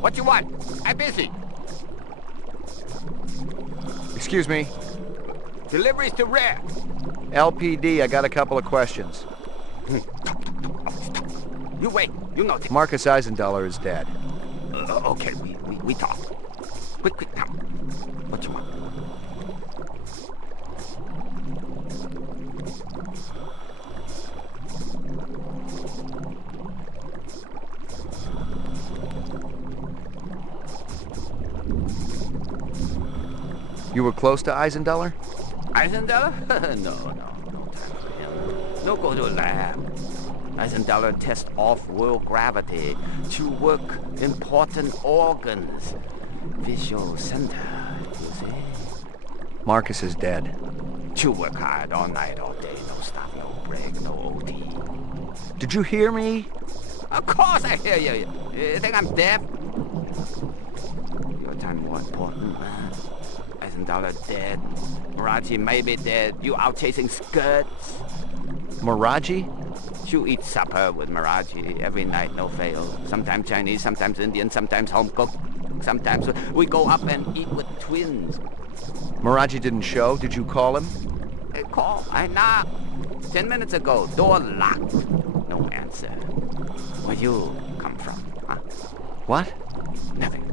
What you want? I'm busy. Excuse me. Deliveries to where? LPD, I got a couple of questions. Talk, always talk. You wait, you know. Marcus Eisendaler is dead. Okay, we talk. Quick, now. What you want? You were close to Eisendaler? Eisendaler? No time for him. No go to lab. Eisendaler test off-world gravity to work important organs. Visual center, you see? Marcus is dead. To work hard all night, all day, no stop, no break, no OT. Did you hear me? Of course I hear you. You think I'm deaf? Your time more important, huh? Eisendaler dead. Miraji may be dead. You out chasing skirts. Miraji? You eat supper with Miraji every night, no fail. Sometimes Chinese, sometimes Indian, sometimes home cooked. Sometimes we go up and eat with twins. Miraji didn't show. Did you call him? Hey, call. I knocked. 10 minutes ago, door locked. No answer. Where you come from, huh? What? Nothing.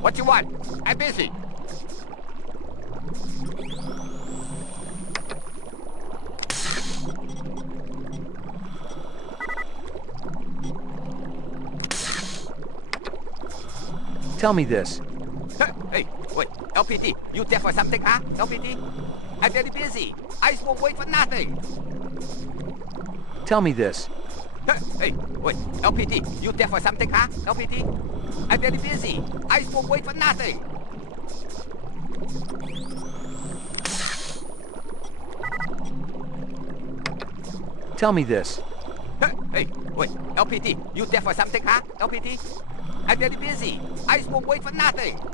What you want? I'm busy. Tell me this. Hey, wait. LPD, you there for something, huh? LPD? I'm very busy. Eyes won't wait for nothing. Tell me this. Hey, wait. LPD, you there for something, huh? LPD? I'm very busy. Eyes won't wait for nothing. Tell me this. Hey, wait. LPD, you there for something, huh? LPD? I'm very busy. Eyes won't wait for nothing.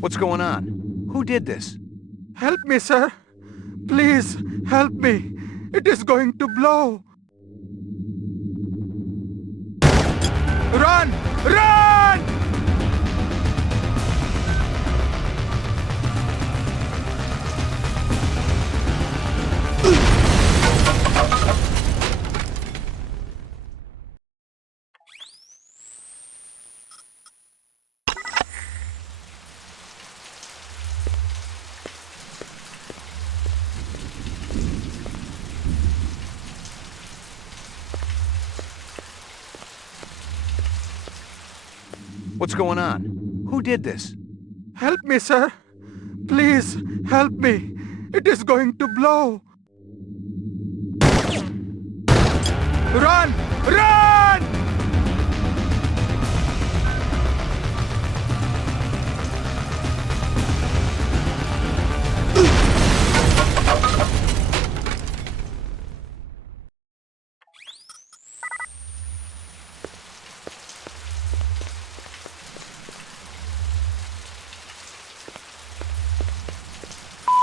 What's going on? Who did this? Help me, sir. Please, help me. It is going to blow. What's going on? Who did this? Help me, sir. Please, help me. It is going to blow.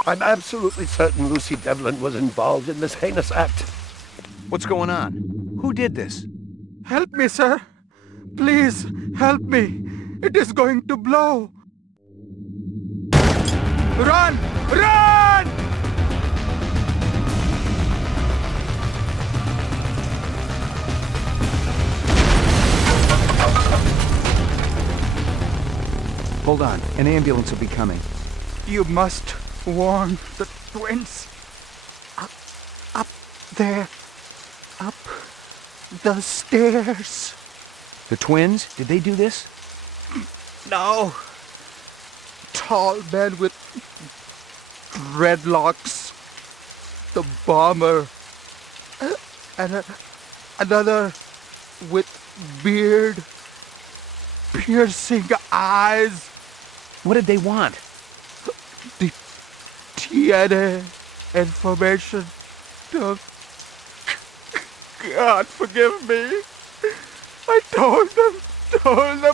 I'm absolutely certain Lucy Devlin was involved in this heinous act. What's going on? Who did this? Help me, sir. Please, help me. It is going to blow. You must warn the twins. Up there. Up the stairs. The twins? Did who do this? No. Tall man with dreadlocks. The bomber. And another with beard. Piercing eyes. What did they want? The TNA information. God forgive me. I told them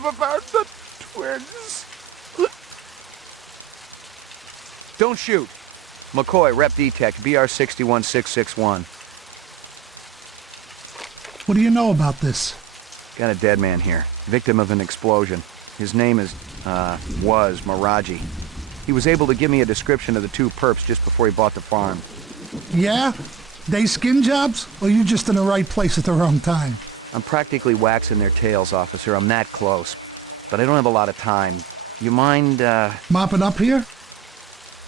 about the twins. Don't shoot. McCoy, Rep B-Tech, BR61661. What do you know about this? Got a dead man here. Victim of an explosion. His name was Mirage. He was able to give me a description of the two perps just before he bought the phone. Yeah? They skin jobs? Or you just in the right place at the wrong time? Mopping up here?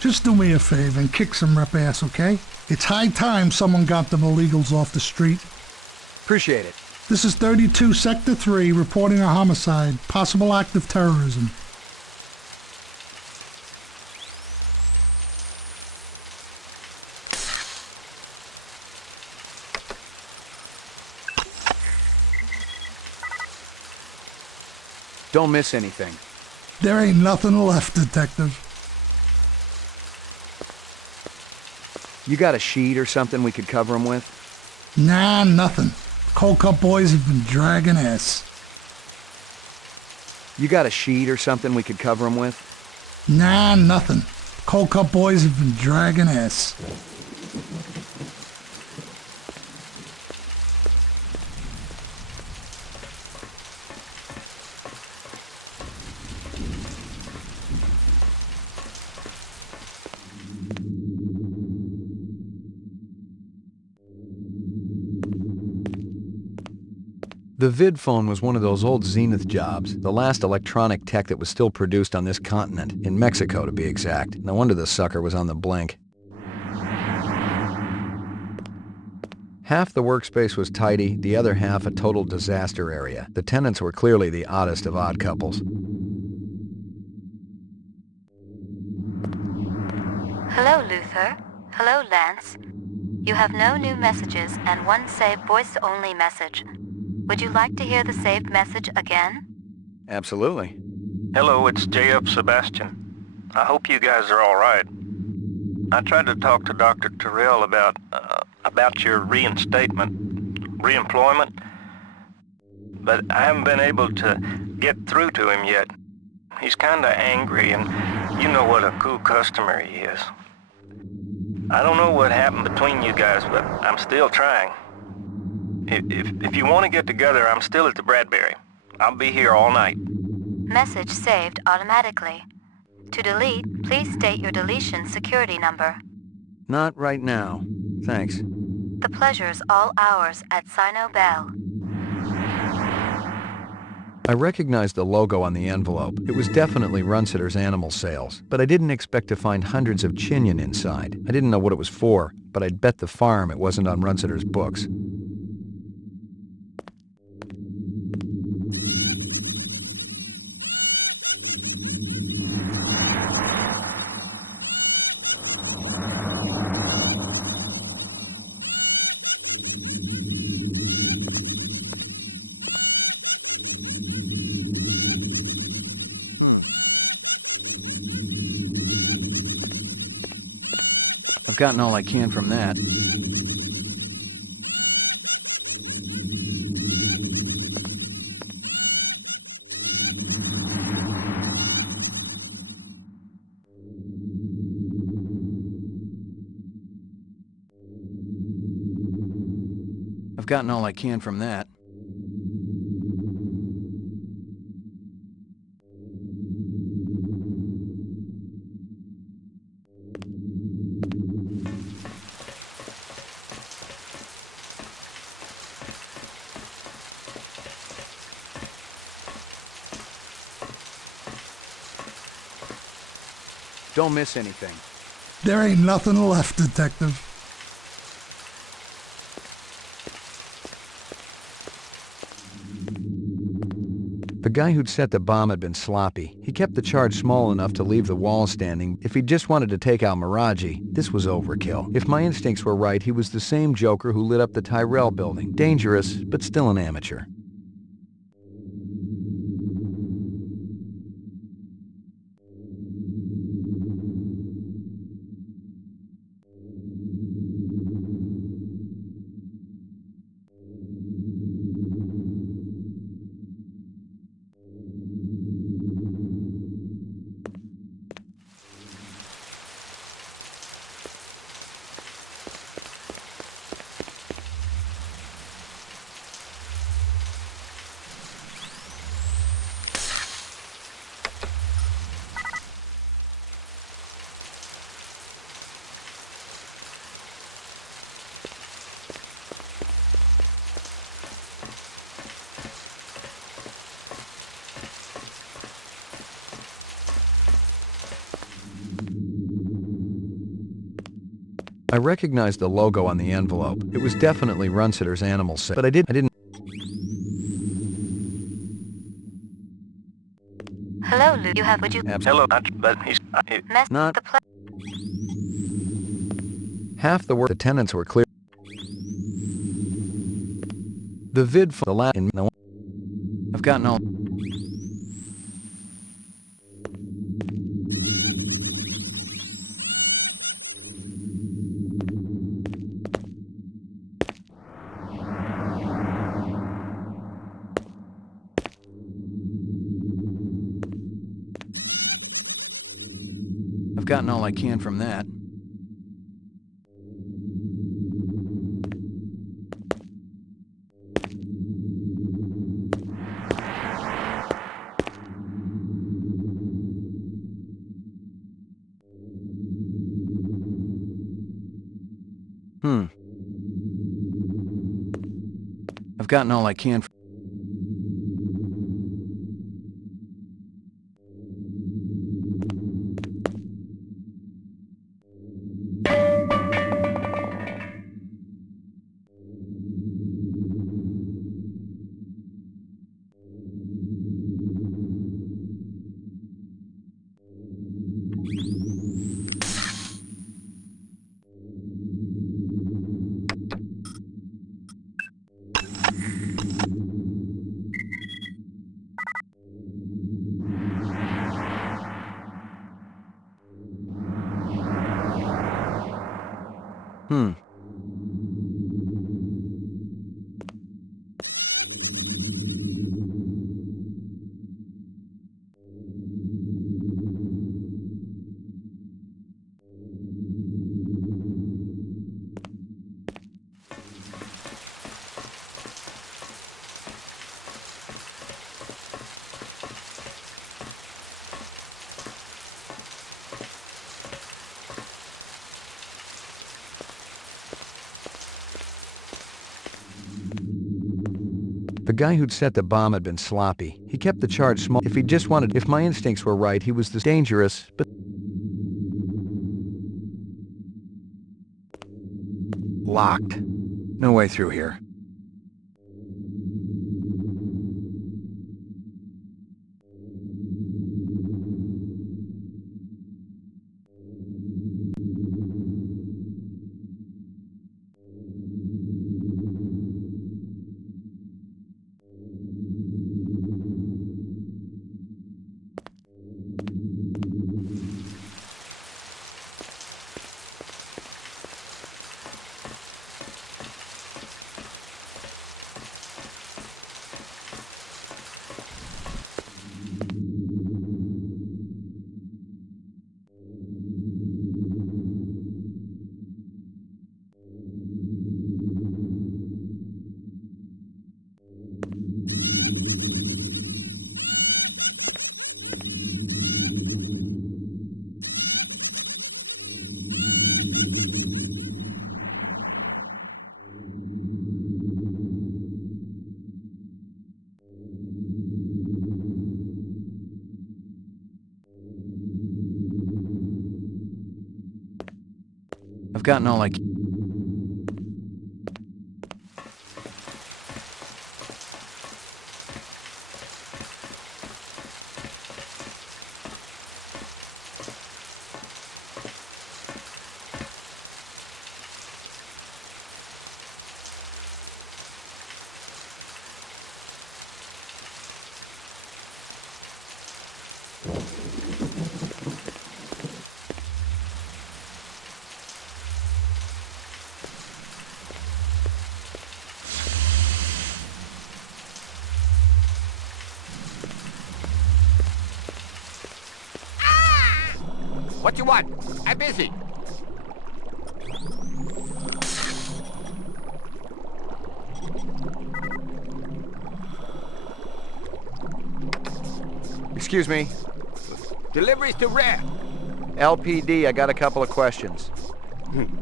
Just do me a favor and kick some rep ass, okay? It's high time someone got them illegals off the street. Appreciate it. This is 32 Sector 3 reporting a homicide, possible act of terrorism. Don't miss anything. There ain't nothing left, Detective. You got a sheet or something we could cover him with? Nah, nothing. Cold Cup boys have been dragging ass. You got a sheet or something we could cover him with? Nah, nothing. Cold Cup boys have been dragging ass. The VidPhone was one of those old Zenith jobs, the last electronic tech that was still produced on this continent, in Mexico to be exact. No wonder the sucker was on the blink. Half the workspace was tidy, the other half a total disaster area. The tenants were clearly the oddest of odd couples. Hello, Luther. Hello, Lance. You have no new messages and one saved voice-only message. Would you like to hear the saved message again? Absolutely. Hello, it's J.F. Sebastian. I hope you guys are all right. I tried to talk to Dr. Terrell about your reemployment, but I haven't been able to get through to him yet. He's kinda angry, and you know what a cool customer he is. I don't know what happened between you guys, but I'm still trying. If you want to get together, I'm still at the Bradbury. I'll be here all night. Message saved automatically. To delete, please state your deletion security number. Not right now. Thanks. The pleasure's all ours at Sino Bell. I recognized the logo on the envelope. It was definitely Runsitter's Animal Sales, but I didn't expect to find hundreds of chinion inside. I didn't know what it was for, but I'd bet the farm it wasn't on Runsitter's books. I've gotten all I can from that. I've gotten all I can from that. Don't miss anything. There ain't nothing left, Detective. The guy who'd set the bomb had been sloppy. He kept the charge small enough to leave the wall standing. If he just wanted to take out Miraji, this was overkill. If my instincts were right, he was the same Joker who lit up the Tyrell building. Dangerous, but still an amateur. I recognized the logo on the envelope. It was definitely Runsitter's animal sale, but I didn't. Hello, Luke. You have what you Hello, but he's... messed Not- with the Half the work the tenants were clear. The vid for the last in no. I've gotten all. I've gotten all I can from that. I've gotten all I can. The guy who'd set the bomb had been sloppy. He kept the charge small. If he just wanted, if my instincts were right, he was this dangerous, but locked. No way through here. gotten all like... What you want? I'm busy. Excuse me. Deliveries to where? LPD, I got a couple of questions.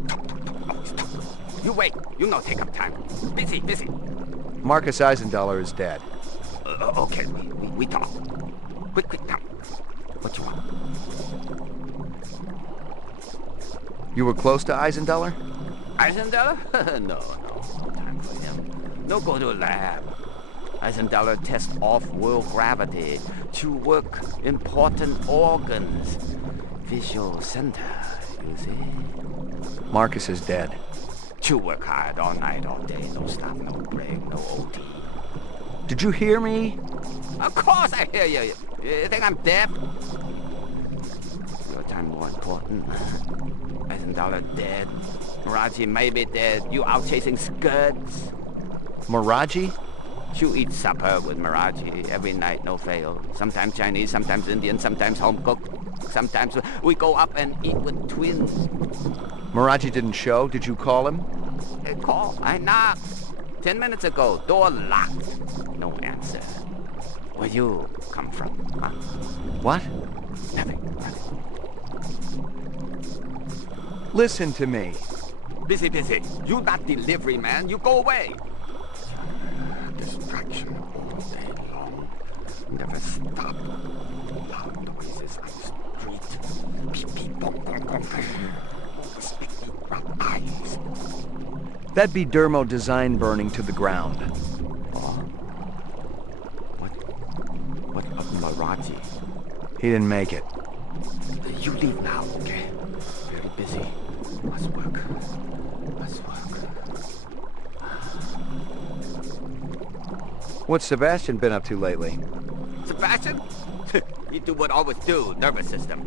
Talk, always talk. You wait, you no take up time. Busy. Marcus Eisendaler is dead. Okay, we talk. Quick, come. What you want? You were close to Eisendaler? Eisendaler? No time for him. No go to lab. Eisendaler test off-world gravity to work important organs. Visual center, you see? Marcus is dead. To work hard all night, all day, no stop, no break, no OT. Did you hear me? Of course I hear you. You think I'm deaf? Your time more important, huh? Eisendaler dead. Miraji may be dead. You out chasing skirts. Miraji? You eat supper with Miraji every night, no fail. Sometimes Chinese, sometimes Indian, sometimes home-cooked. Sometimes we go up and eat with twins. Miraji didn't show? Did you call him? I call. I knock. 10 minutes ago, door locked. No answer. Where you come from, huh? What? Nothing. Listen to me. Busy. You not delivery man. You go away. Distraction all day long. Never stop. Loud noises on the street. Beep, bong, gong, gong. Always make me drop eyes. That'd be Dermo design burning to the ground. Oh? What of Miraji? He didn't make it. You leave now, okay? Very busy. Must work. What's Sebastian been up to lately? Sebastian? He do what always do, nervous system.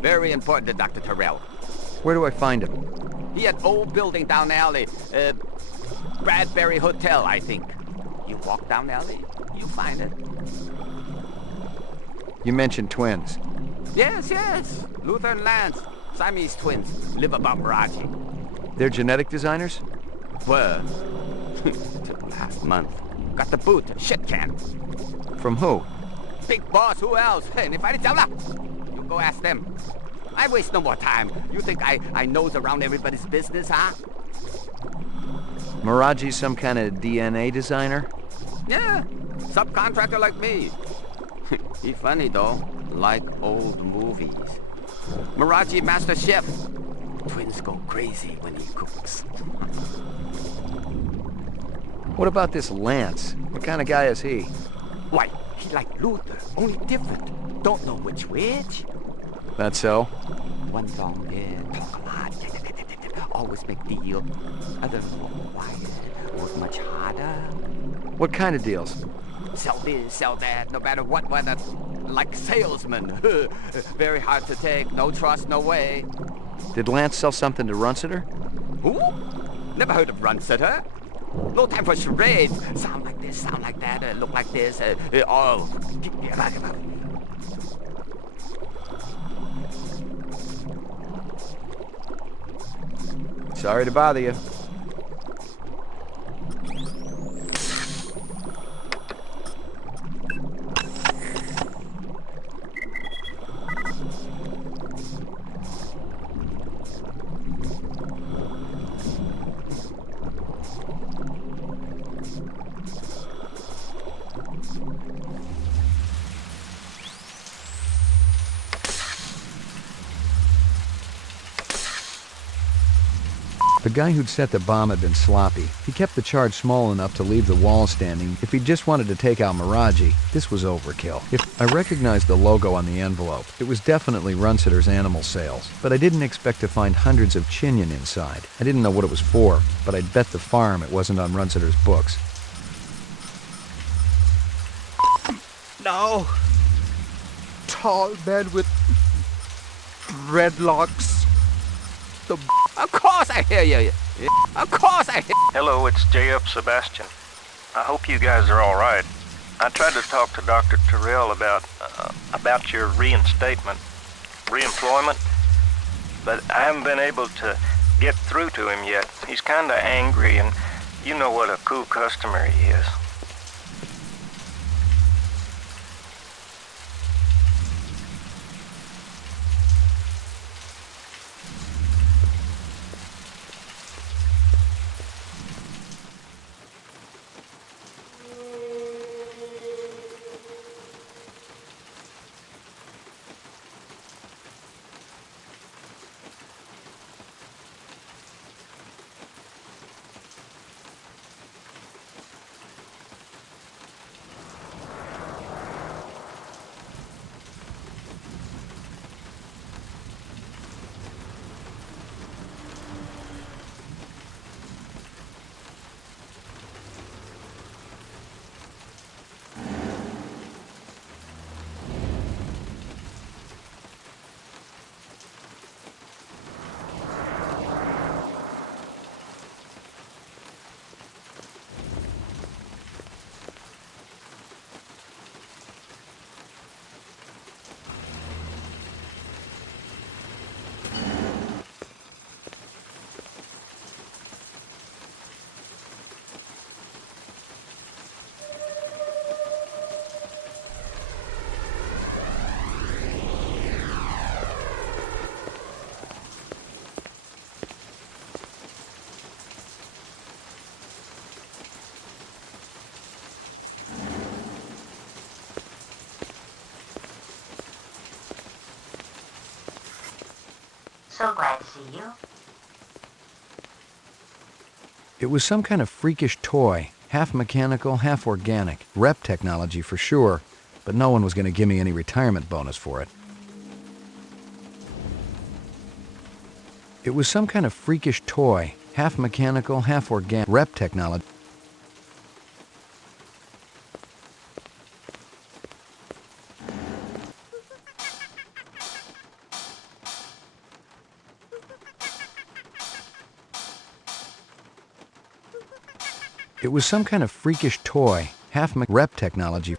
Very important to Dr. Terrell. Where do I find him? He had old building down the alley. Bradbury Hotel, I think. You walk down the alley, you find it. You mentioned twins. Yes. Luther and Lance. Siamese twins. Live about Miraji. They're genetic designers? Were. Till last month. Got the boot. Shit can. From who? Big boss, who else? And if I didn't tell her, you go ask them. I waste no more time. You think I nose around everybody's business, huh? Miraji's some kind of DNA designer? Yeah. Subcontractor like me. He funny though. Like old movies. Miraji master chef. Twins go crazy when he cooks. What about this Lance? What kind of guy is he? Why, he like Luther, only different. Don't know which. That's so? One long hair, talk a lot, always make deal. Other more quiet, work much harder. What kind of deals? Sell this, sell that, no matter what weather. Like salesman. Very hard to take, no trust, no way. Did Lance sell something to Runsiter? Who? Never heard of Runsiter. No time for charades. Sound like this, sound like that, look like this. Sorry to bother you. The guy who'd set the bomb had been sloppy. He kept the charge small enough to leave the wall standing. If he just wanted to take out Miraji, this was overkill. I recognized the logo on the envelope. It was definitely Runsiter's Animal Sales, but I didn't expect to find hundreds of chinion inside. I didn't know what it was for, but I'd bet the farm it wasn't on Runsiter's books. No. Tall man with dreadlocks. Of course I hear you. Of course I hear. Hello, it's J.F. Sebastian. I hope you guys are all right. I tried to talk to Dr. Terrell about your reemployment, but I haven't been able to get through to him yet. He's kinda angry, and you know what a cool customer he is. So glad to see you. It was some kind of freakish toy, half mechanical, half organic. Rep technology for sure, but no one was going to give me any retirement bonus for it. It was some kind of freakish toy, half mechanical, half organic. Rep technology. It was some kind of freakish toy, half rep technology.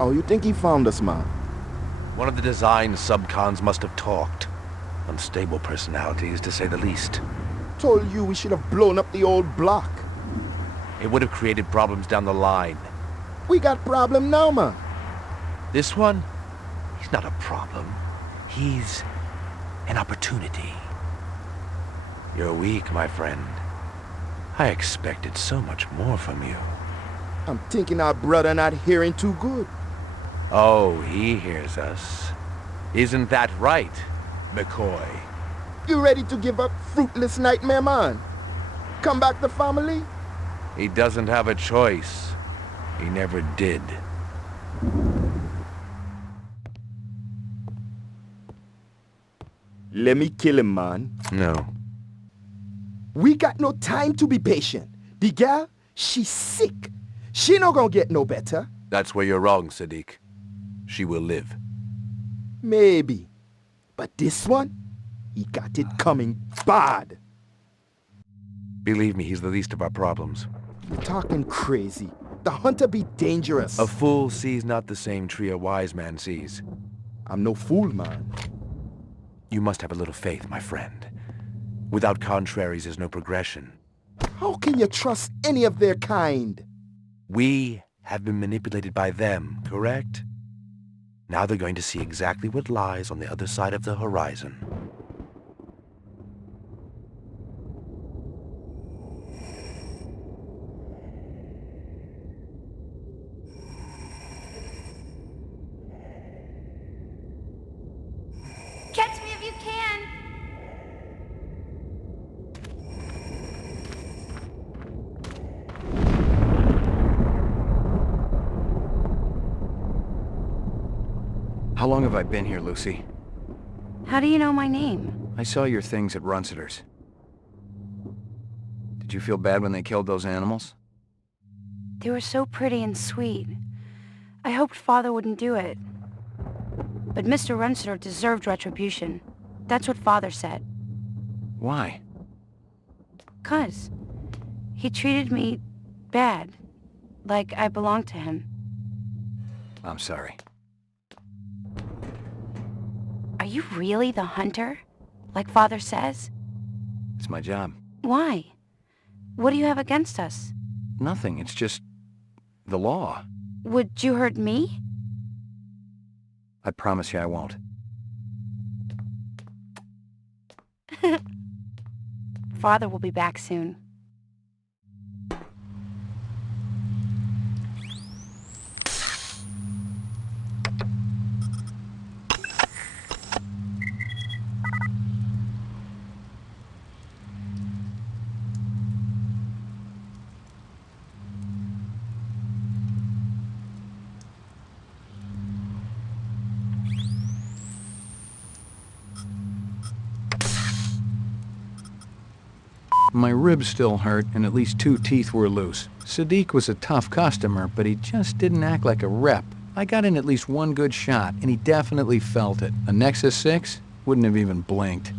Oh, you think he found us, man? One of the design subcons must have talked. Unstable personalities, to say the least. Told you we should have blown up the old block. It would have created problems down the line. We got problem now, man. This one, he's not a problem. he's an opportunity. You're weak, my friend. I expected so much more from you. I'm thinking our brother not hearing too good. Oh, he hears us. Isn't that right, McCoy? You ready to give up fruitless nightmare, man? Come back to family? He doesn't have a choice. He never did. Let me kill him, man. No. We got no time to be patient. The gal, she's sick. She not gonna get no better. That's where you're wrong, Sadiq. She will live. Maybe. But this one, he got it coming bad. Believe me, he's the least of our problems. You're talking crazy. The hunter be dangerous. A fool sees not the same tree a wise man sees. I'm no fool, man. You must have a little faith, my friend. Without contraries, there's no progression. How can you trust any of their kind? We have been manipulated by them, correct? Now they're going to see exactly what lies on the other side of the horizon. Catch me if you can! How long have I been here, Lucy? How do you know my name? I saw your things at Runciter's. Did you feel bad when they killed those animals? They were so pretty and sweet. I hoped Father wouldn't do it. But Mr. Runciter deserved retribution. That's what Father said. Why? 'Cause he treated me bad. Like I belonged to him. I'm sorry. Are you really the hunter? Like Father says? It's my job. Why? What do you have against us? Nothing. It's just the law. Would you hurt me? I promise you I won't. Father will be back soon. My ribs still hurt, and at least 2 teeth were loose. Sadiq was a tough customer, but he just didn't act like a rep. I got in at least 1 good shot, and he definitely felt it. A Nexus 6 wouldn't have even blinked.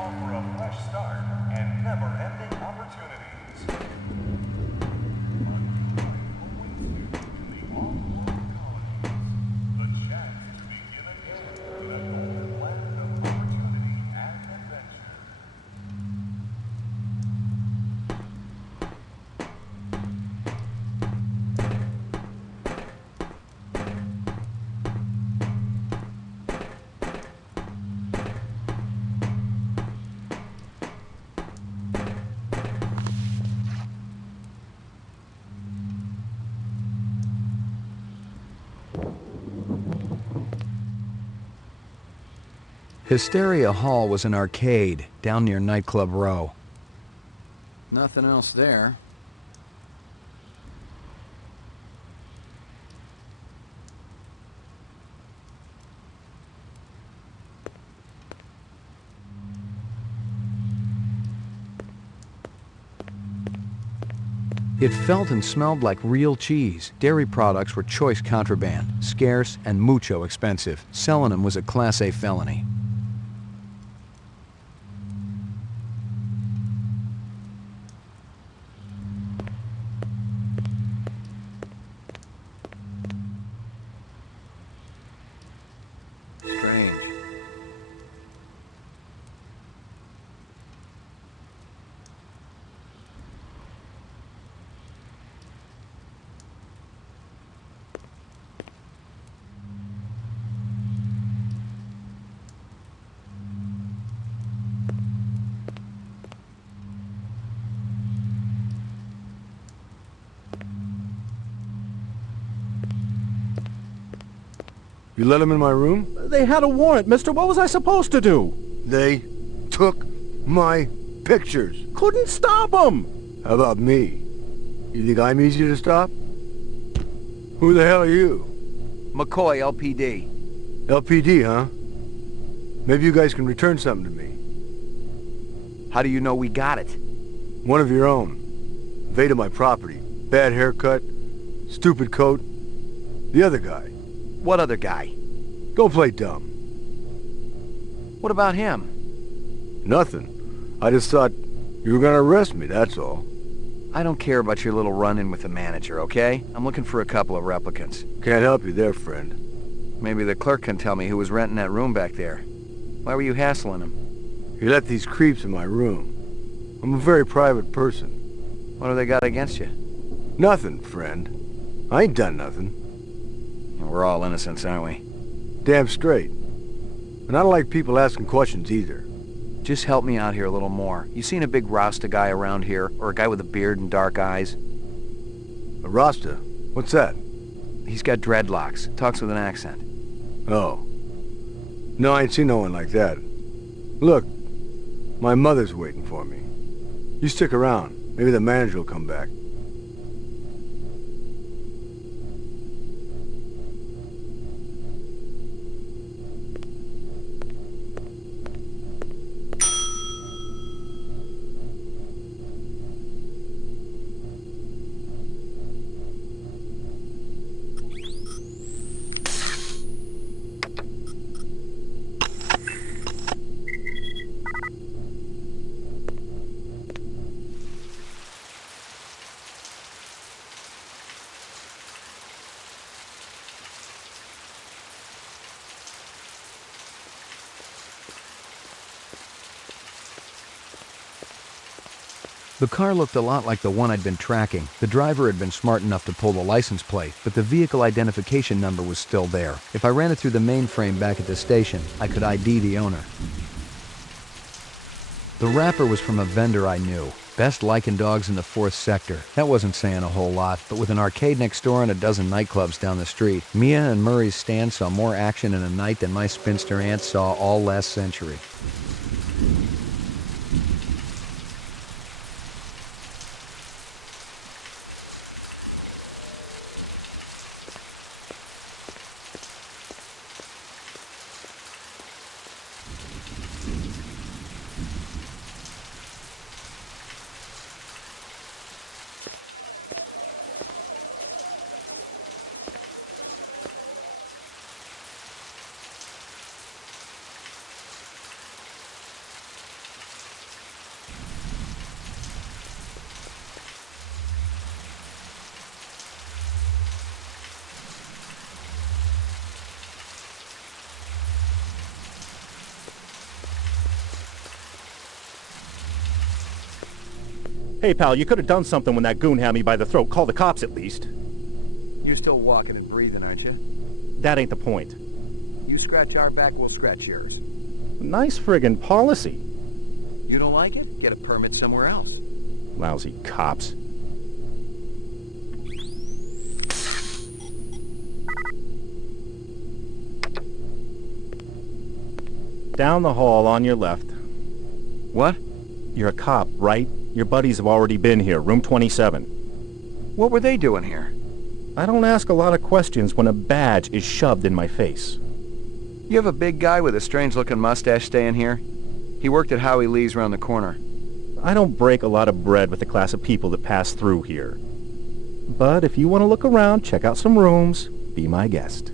offer a fresh start and never-ending opportunities. A new life awaits you in the off-world colonies. The chance to begin again in a golden land of opportunity and adventure. Hysteria Hall was an arcade down near Nightclub Row. Nothing else there. It felt and smelled like real cheese. Dairy products were choice contraband, scarce and mucho expensive. Selling them was a Class A felony. Strange. You let him in my room? They had a warrant, mister. What was I supposed to do? They took my pictures. Couldn't stop them. How about me? You think I'm easy to stop? Who the hell are you? McCoy, LPD. LPD, huh? Maybe you guys can return something to me. How do you know we got it? One of your own. Invaded my property. Bad haircut. Stupid coat. The other guy. What other guy? Don't play dumb. What about him? Nothing. I just thought you were gonna arrest me, that's all. I don't care about your little run-in with the manager, okay? I'm looking for a couple of replicants. Can't help you there, friend. Maybe the clerk can tell me who was renting that room back there. Why were you hassling him? You let these creeps in my room. I'm a very private person. What do they got against you? Nothing, friend. I ain't done nothing. We're all innocents, aren't we? Damn straight. And I don't like people asking questions either. Just help me out here a little more. You seen a big Rasta guy around here? Or a guy with a beard and dark eyes? A Rasta? What's that? He's got dreadlocks. Talks with an accent. Oh. No, I ain't seen no one like that. Look, my mother's waiting for me. You stick around. Maybe the manager will come back. The car looked a lot like the one I'd been tracking. The driver had been smart enough to pull the license plate, but the vehicle identification number was still there. If I ran it through the mainframe back at the station, I could ID the owner. The wrapper was from a vendor I knew. Best Lycan dogs in the 4th sector. That wasn't saying a whole lot, but with an arcade next door and a dozen nightclubs down the street, Mia and Murray's stand saw more action in a night than my spinster aunt saw all last century. Hey, pal, you could have done something when that goon had me by the throat. Call the cops at least. You're still walking and breathing, aren't you? That ain't the point. You scratch our back, we'll scratch yours. Nice friggin' policy. You don't like it? Get a permit somewhere else. Lousy cops. Down the hall on your left. What? You're a cop, right? Your buddies have already been here, room 27. What were they doing here? I don't ask a lot of questions when a badge is shoved in my face. You have a big guy with a strange-looking mustache staying here? He worked at Howie Lee's around the corner. I don't break a lot of bread with the class of people that pass through here. But if you want to look around, check out some rooms, be my guest.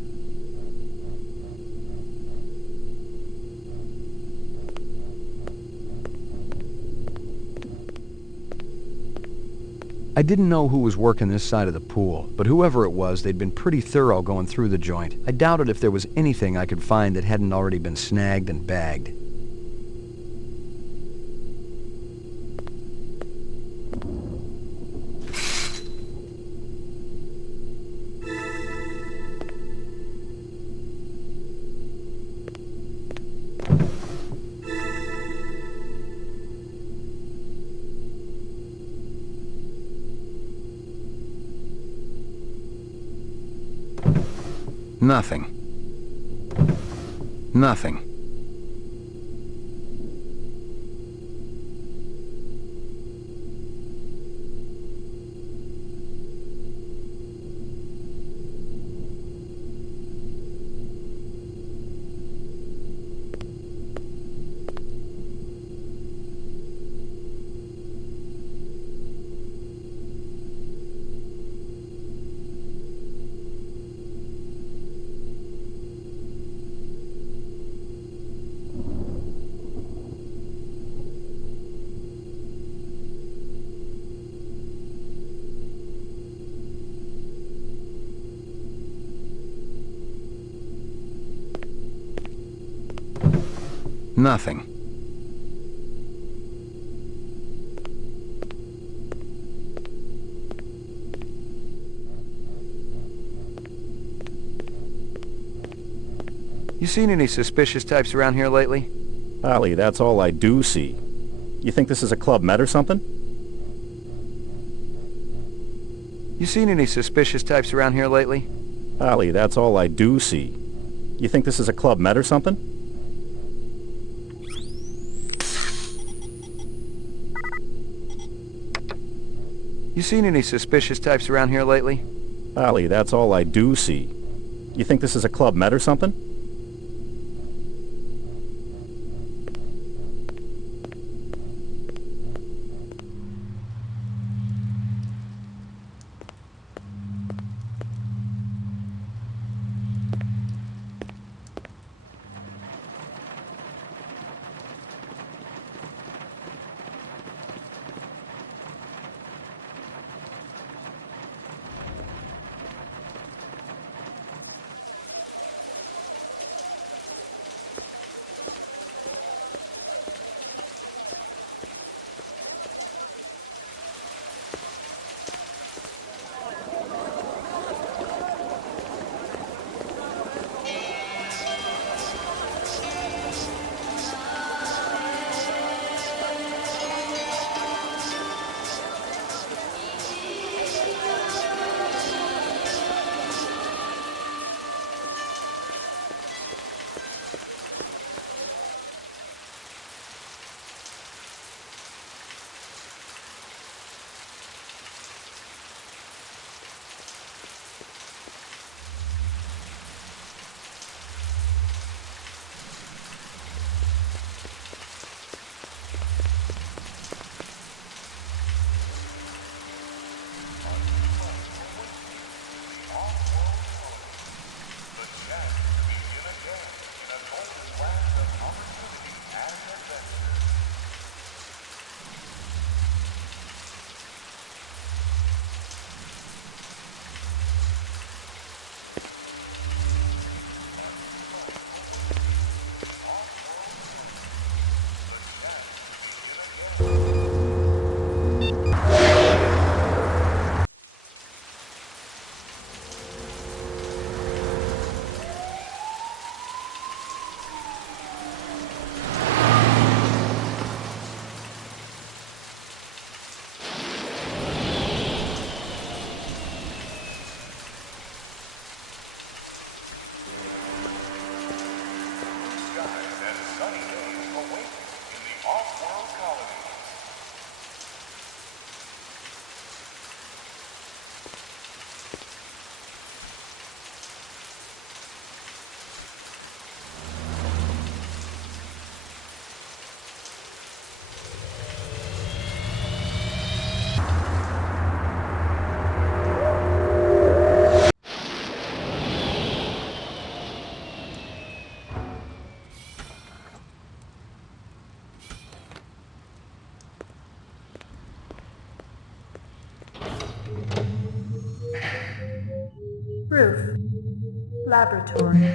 I didn't know who was working this side of the pool, but whoever it was, they'd been pretty thorough going through the joint. I doubted if there was anything I could find that hadn't already been snagged and bagged. Nothing. Nothing. Nothing. You seen any suspicious types around here lately? Ollie, that's all I do see. You think this is a Club Med or something? You seen any suspicious types around here lately? Ollie, that's all I do see. You think this is a Club Med or something? Around here lately? Ollie, that's all I do see. You think this is a Club Med or something? The chance to begin again. Roof. Laboratory.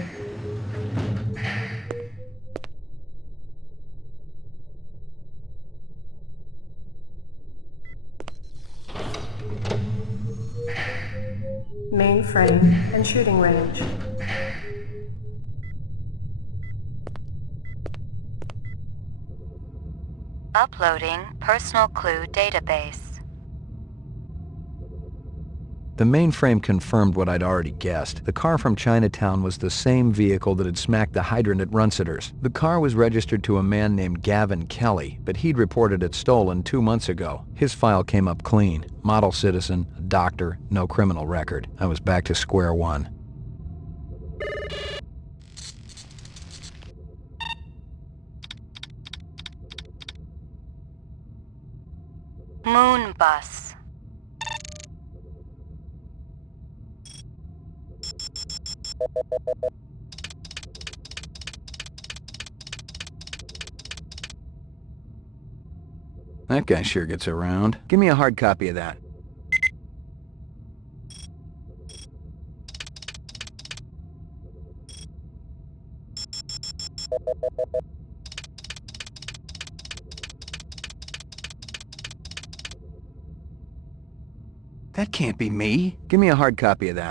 Mainframe and shooting range. Uploading personal clue database. The mainframe confirmed what I'd already guessed. The car from Chinatown was the same vehicle that had smacked the hydrant at Runciter's. The car was registered to a man named Gavin Kelly, but he'd reported it stolen 2 months ago. His file came up clean. Model citizen, a doctor, no criminal record. I was back to square one. Moon bus. That guy sure gets around. Give me a hard copy of that. That can't be me. Give me a hard copy of that.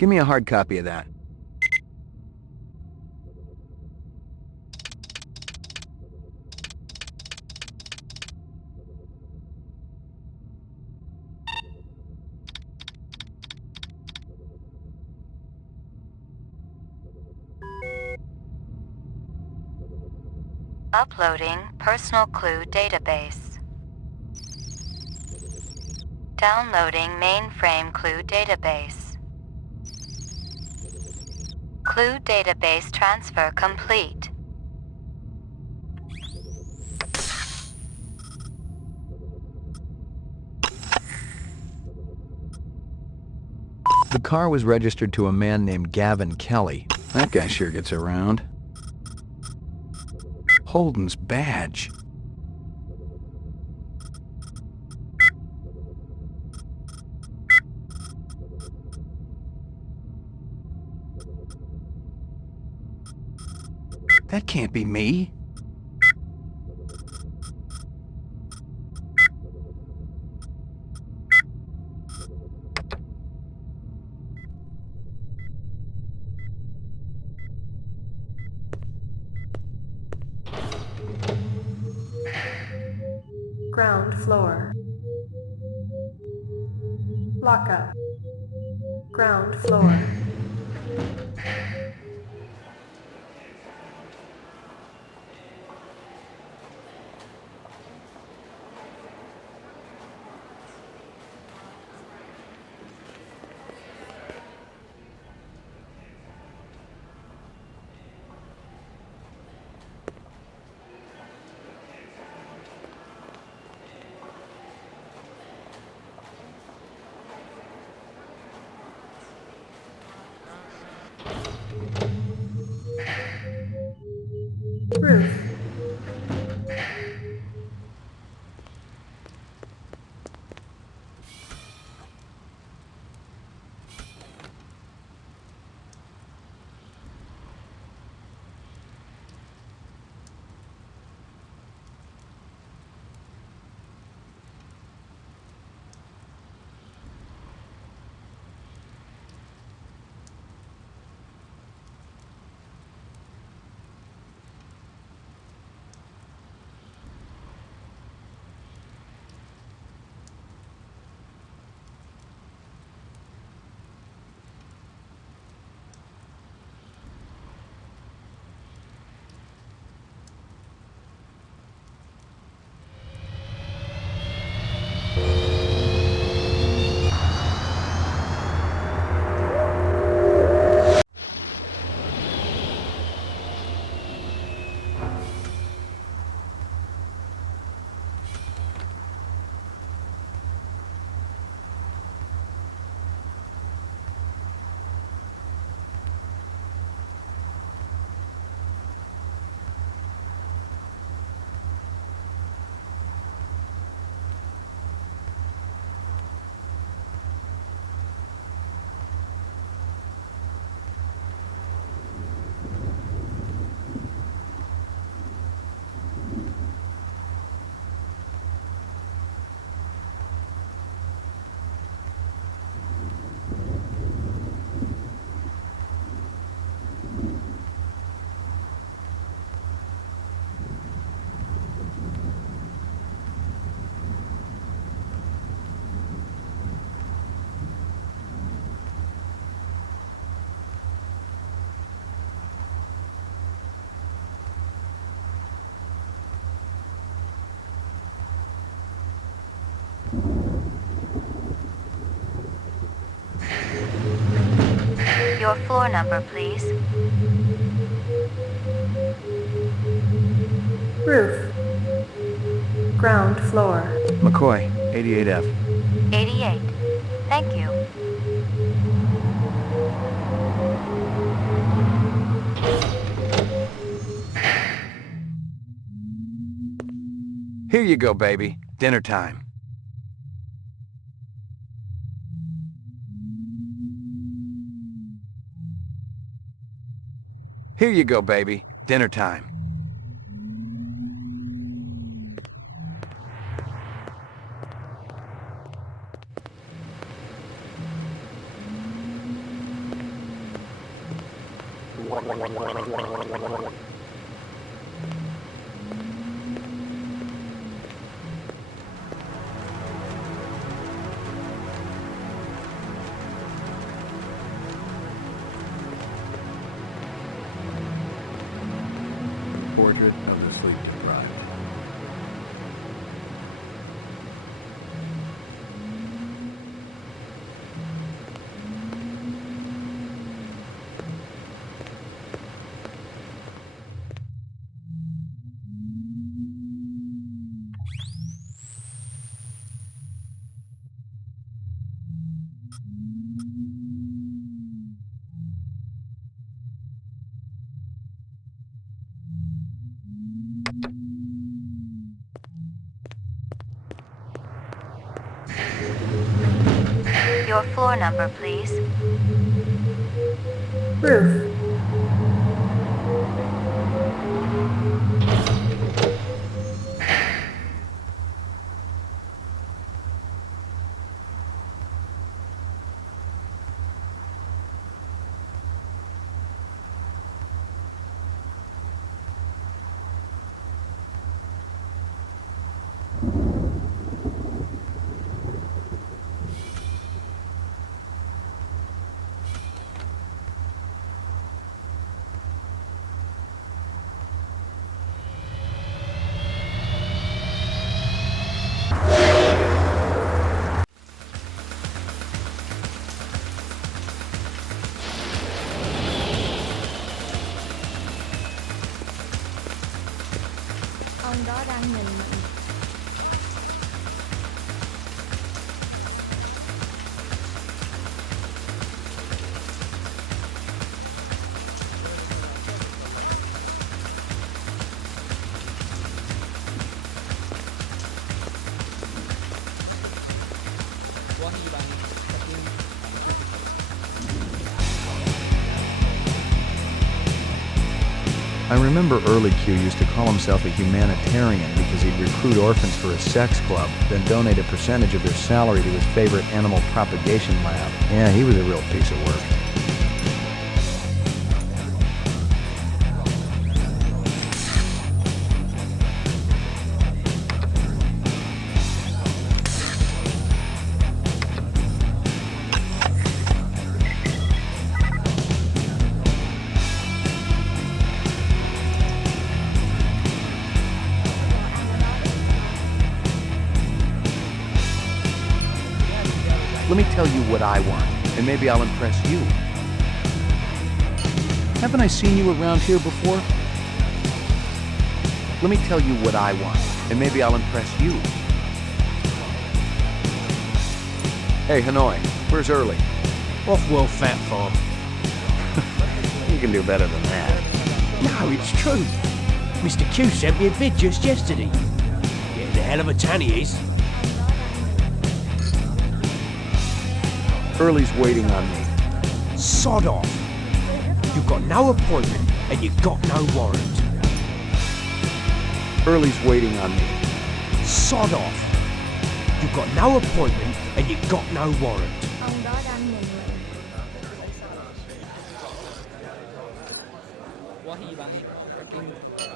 Give me a hard copy of that. Uploading personal clue database. Downloading mainframe clue database. Clue database transfer complete. The car was registered to a man named Gavin Kelly. That guy sure gets around. Holden's badge. That can't be me. Ground floor. Lockup. Ground floor. Roof. Your floor number, please. Roof. Ground floor. McCoy, 88F. 88. Thank you. Here you go, baby. Dinner time. Here you go, baby. Dinner time. Portrait of the sleep-deprived. Your floor number, please. Roof. Cái đồ ăn ở đó rất là ngon. الزلمة هذا شو عم بتطلع؟ المركز وين؟ I remember early Q used to call himself a humanitarian because he'd recruit orphans for his sex club, then donate a percentage of their salary to his favorite animal propagation lab. Yeah, he was a real piece of work. Let me tell you what I want, and maybe I'll impress you. Haven't I seen you around here before? Let me tell you what I want, and maybe I'll impress you. Hey, Hanoi, where's Early? Off-world fat farm. You can do better than that. No, it's true. Mr. Q sent me a bid just yesterday. Getting a hell of a tan he is. Early's waiting on me. Sod off. You've got no appointment and you've got no warrant. Early's waiting on me. Sod off. You've got no appointment and you've got no warrant. أي ساعة لازم أكون هناك؟ الزلمة هذا شو عم بتطلع؟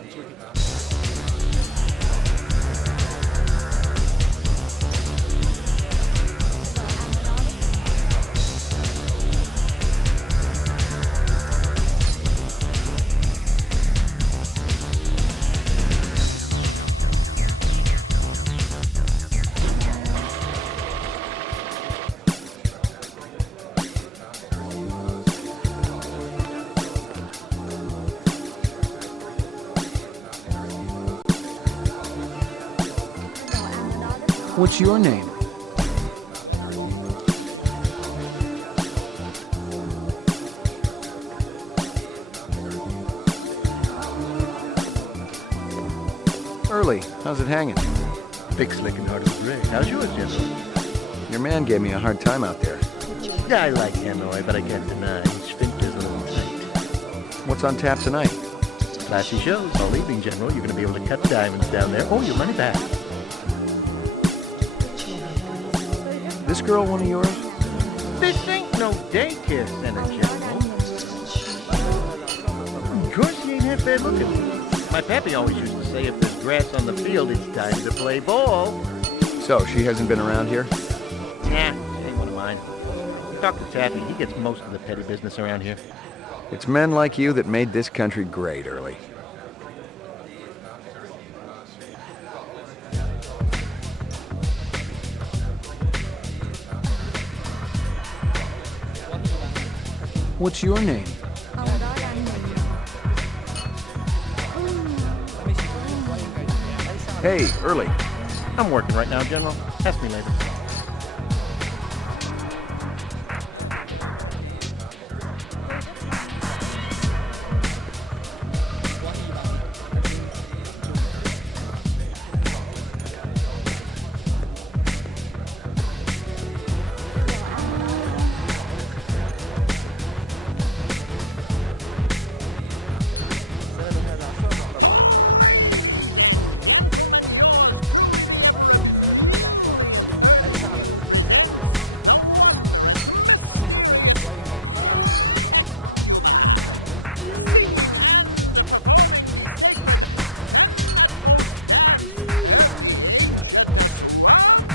Early, how's it hanging? Thick, slick, and hard as a brick. How's yours, General? Your man gave me a hard time out there. I like Hanoi, but I can't deny his sphincter's a little tight. What's on tap tonight? Classy shows all evening, General. You're going to be able to cut diamonds down there. Oh, your money back. This girl one of yours? This ain't no daycare center, General. Of course, she ain't half bad looking. My pappy always used to say if there's grass on the field, it's time to play ball. So, she hasn't been around here? Nah, she ain't one of mine. Talk to Taffy. He gets most of the petty business around here. It's men like you that made this country great, Early. What's your name? Hey, Early. I'm working right now, General. Ask me later. Tôi rất mong anh mang nàng nhanh. Ladies and gentlemen, yours truly, the ever ebullient Early Q presents the wondrous, mysterious Cuba, singing and performing the sacred Thanatos dance of the ancient swamp.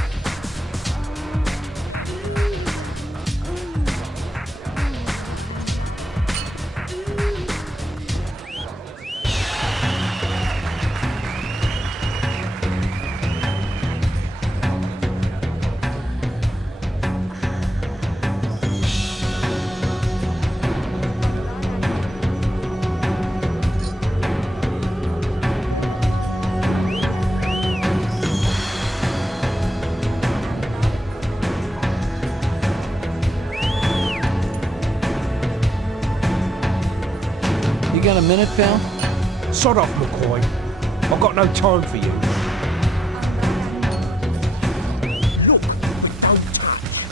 Look, but don't touch.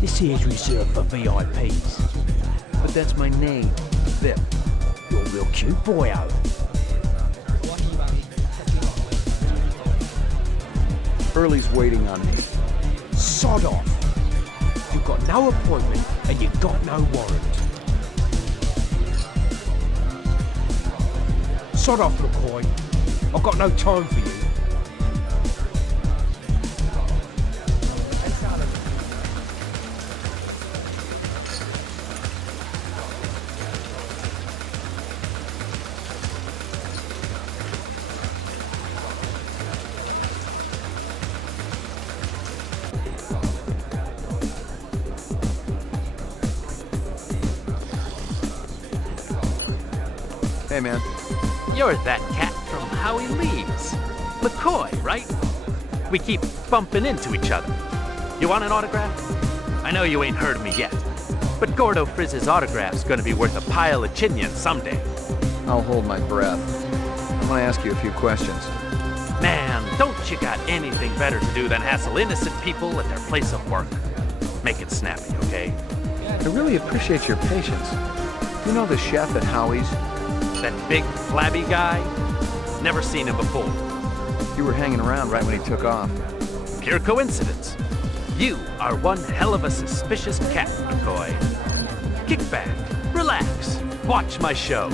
This here's reserved for VIPs. But that's my name, VIP. You're a real cute boyo. Early's waiting on me. Sod off. You got no appointment and you got no warrant. Sod off, McCoy. I've got no time for you. Ông đó đang nhìn anh mang nàng nhanh. Hey, man. You're that cat from Howie Leaves. McCoy, right? We keep bumping into each other. You want an autograph? I know you ain't heard of me yet, but Gordo Frizz's autograph's gonna be worth a pile of chinion someday. I'll hold my breath. I'm gonna ask you a few questions. Man, don't you got anything better to do than hassle innocent people at their place of work? Make it snappy, okay? I really appreciate your patience. You know the chef at Howie's? That big, flabby guy? Never seen him before. You were hanging around right when he took off. Pure coincidence. You are one hell of a suspicious cat, McCoy. Kick back, relax, watch my show.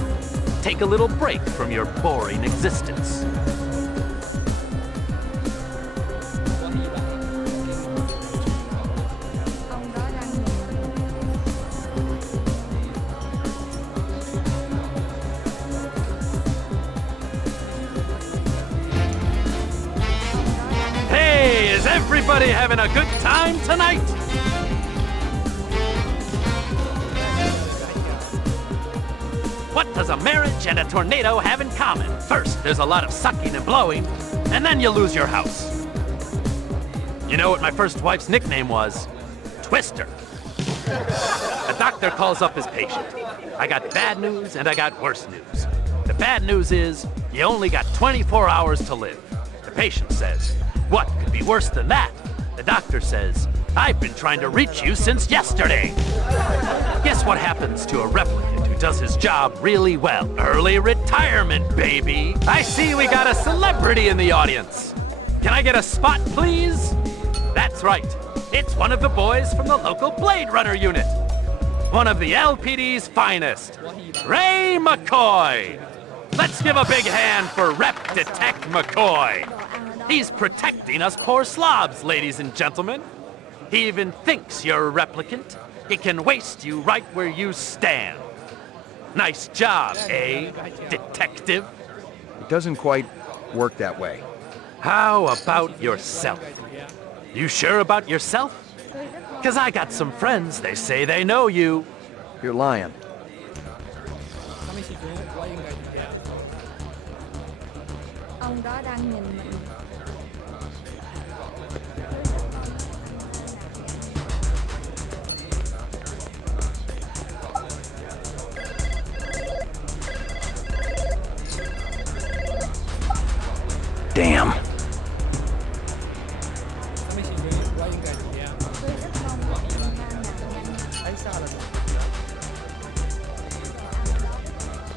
Take a little break from your boring existence. nickname was Twister. The doctor calls up his patient. I got bad news and I got worse news. The bad news is you only got 24 hours to live. The patient says, what could be worse than that? The doctor says, I've been trying to reach you since yesterday. Guess what happens to a replicant who does his job really well? Early retirement, baby. I see we got a celebrity in the audience. Can I get a spot, please? That's right. It's one of the boys from the local Blade Runner unit. One of the LPD's finest, Ray McCoy. Let's give a big hand for Rep Detect McCoy. He's protecting us poor slobs, ladies and gentlemen. He even thinks you're a replicant. He can waste you right where you stand. Nice job, eh, detective? It doesn't quite work that way. How about yourself? You sure about yourself? Because I got some friends, they say they know you. You're lying. المركز وين؟ Ông đó đang nhìn mình. Tôi rất mong anh làm nhanh. Damn. Cái đồ ăn ở đó rất là ngon.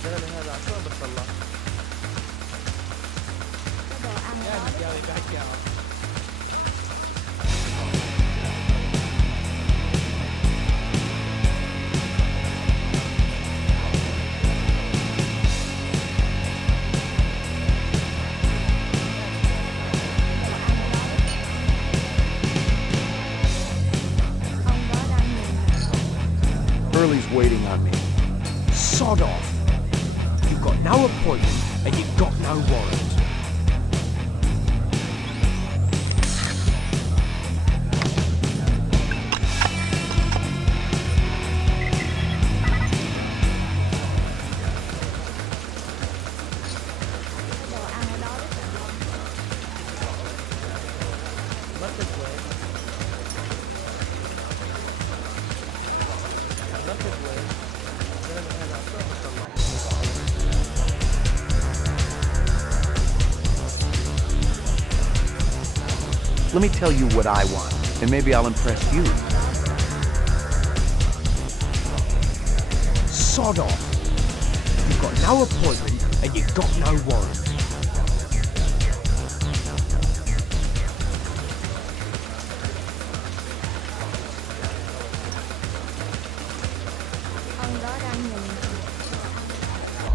الزلمة هذا شو عم بتطلع؟ Hurley's waiting on me. Sod off. You've got no appointment and you've got no warrant. الزلمة هذا شو عم بتطلع؟ Let me tell you what I want, and maybe I'll impress you. Sod off. You've got no appointment and you've got no warrant. Cái đồ ăn ở đó rất là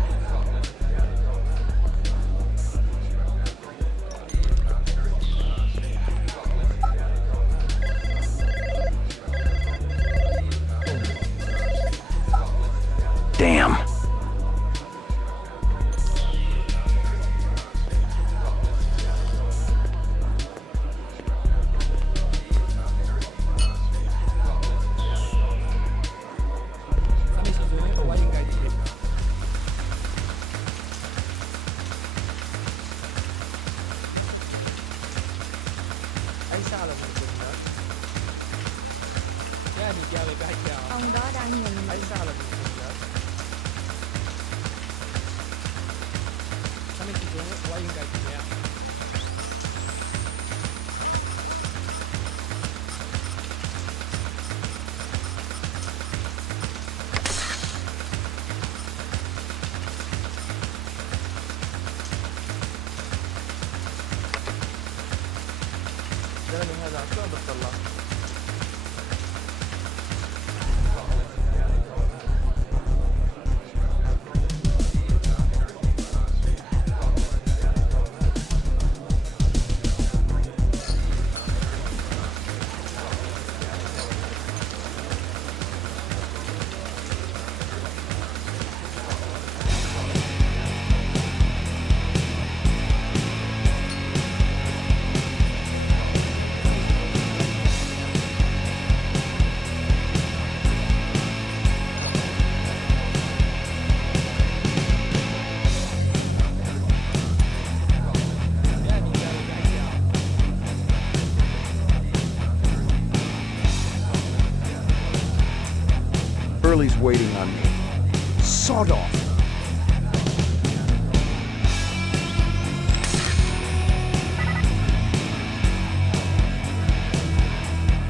Damn. المركز وين؟ وهي bạn fucking bạn chưa kịp rồi. Sao mình chỉ dưới quay cái gì thế? Hurley's waiting on me. Sod off.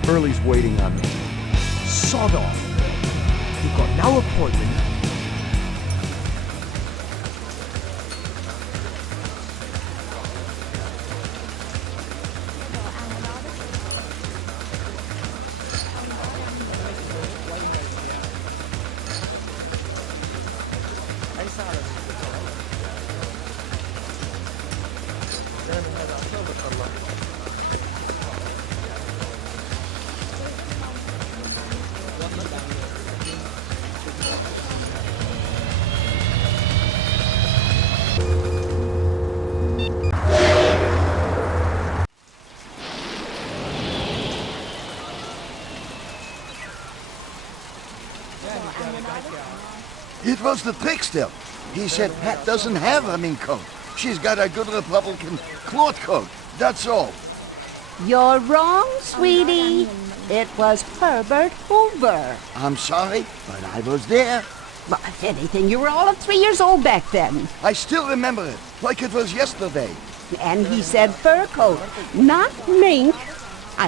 Hurley's waiting on me. Sod off. You got no appointment. Cái đồ ăn ở đó rất là ngon. Ông đó đang Mất nhìn. cái người quay người chị ra. Nhìn chào về ba chào. Cái đồ ăn ở đó rất là ngon. Tôi rất mong á, anh Lan làm nhanh. Mất cái quyển. Tôi Mất rất cái mong quyển. á, anh Lan làm nhanh. It was the trickster. He said Pat doesn't have an income. She's got a good Republican cloth coat. That's all. Có hy vọng fucking tặng siêu thị. Ông đó đang nhìn. I'm sorry, but I was there. I still remember it, like it was yesterday. Cái đồ ăn ở đó rất là ngon.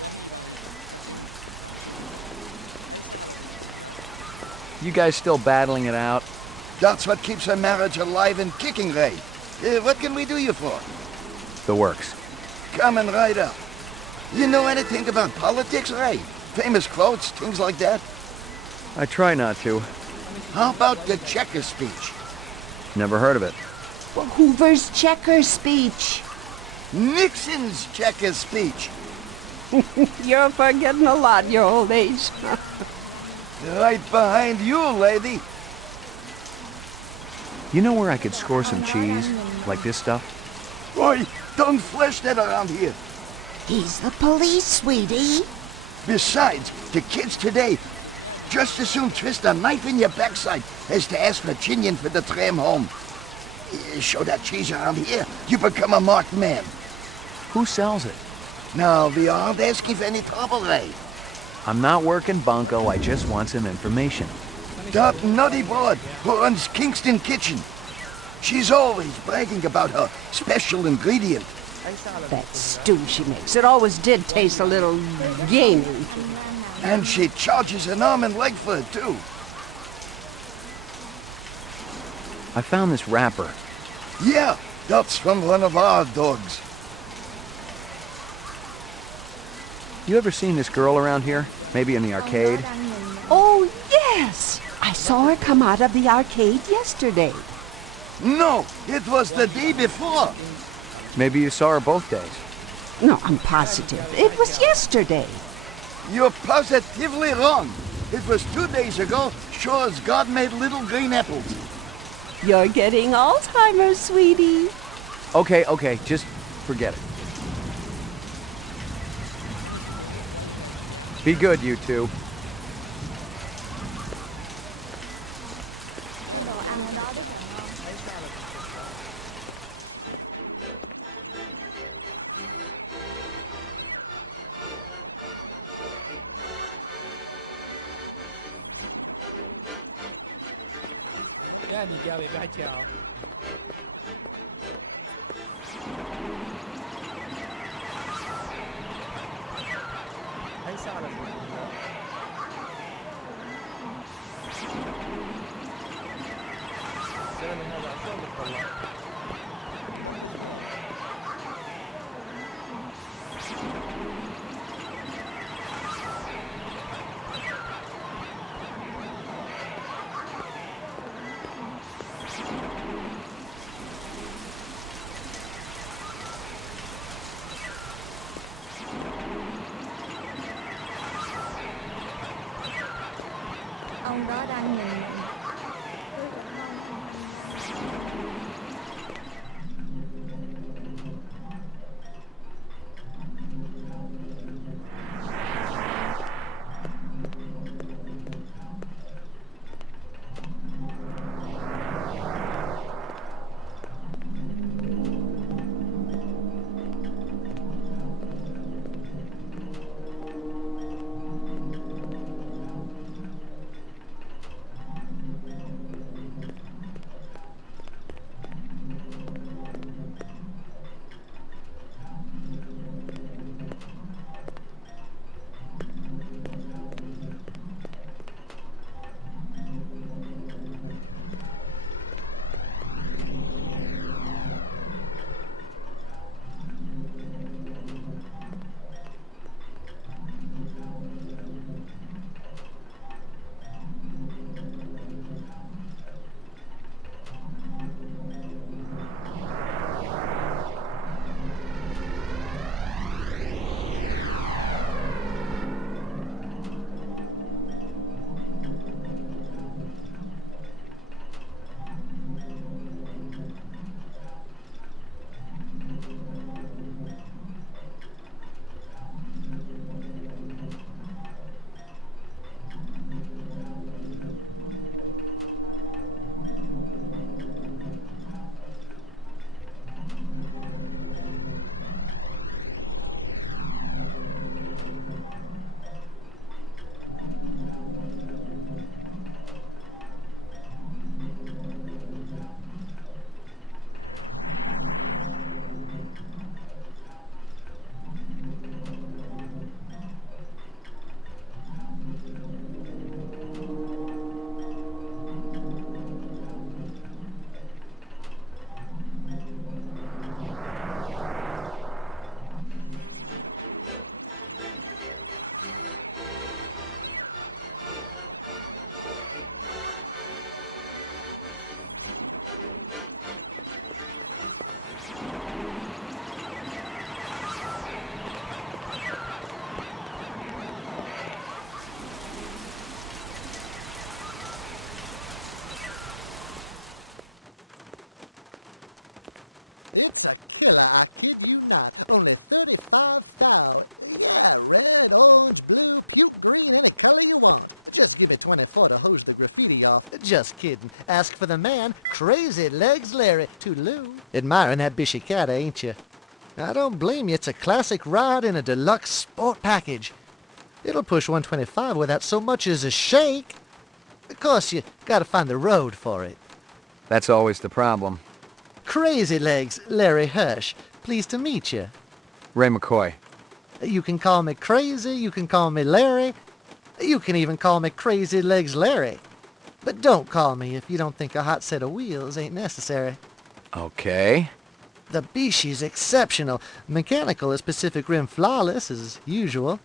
Có hy vọng fucking tặng siêu thị. Ay sao là vì cùng nữa. You guys still battling it out? That's what keeps a marriage alive and kicking, Ray. What can we do you for? The works. Come and ride up. You know anything about politics, Ray? Famous quotes, things like that? I try not to. How about the Checker speech? Never heard of it. Nixon's Checker speech. Tôi rất mong á, anh Lan làm nhanh. Right behind you, lady. You know where I could score some cheese? Like this stuff? Boy, don't flesh that around here. Besides, the kids today just as soon twist a knife in your backside as to ask Virginian for the tram home. You show that cheese around here, you become a marked man. Who sells it? Now, they aren't asking for any trouble, Ray. I'm not working bunco, I just want some information. That nutty broad who runs Kingston Kitchen. She's always bragging about her special ingredient. And she charges an arm and leg for it, too. I found this wrapper. Yeah, that's from one of our dogs. You ever seen this girl around here? Maybe in the arcade? No, it was the day before. Maybe you saw her both days. You're positively wrong. It was 2 days ago, sure as God made little green apples. Okay, just forget it. Be good, you two. Nhìn chào về ba chào. Ay sao là vì cùng nữa. Mất cái quyển. Mất cái quyển. It's a killer, I kid you not. Only 35,000. Yeah, red, orange, blue, puke green, any color you want. Just give me 24 to hose the graffiti off. Just kidding. Ask for the man, Crazy Legs Larry. Toodaloo. Admiring that bishy cat, ain't you? I don't blame you. It's a classic ride in a deluxe sport package. It'll push 125 without so much as a shake. Of course, you gotta find the road for it. That's always the problem. Crazy Legs, Larry Hirsch. Pleased to meet you. Ray McCoy. You can call me Crazy, you can call me Larry, you can even call me Crazy Legs Larry. But don't call me if you don't think a hot set of wheels ain't necessary. Okay. The Bishi's exceptional. Mechanical is Pacific Rim flawless, as usual.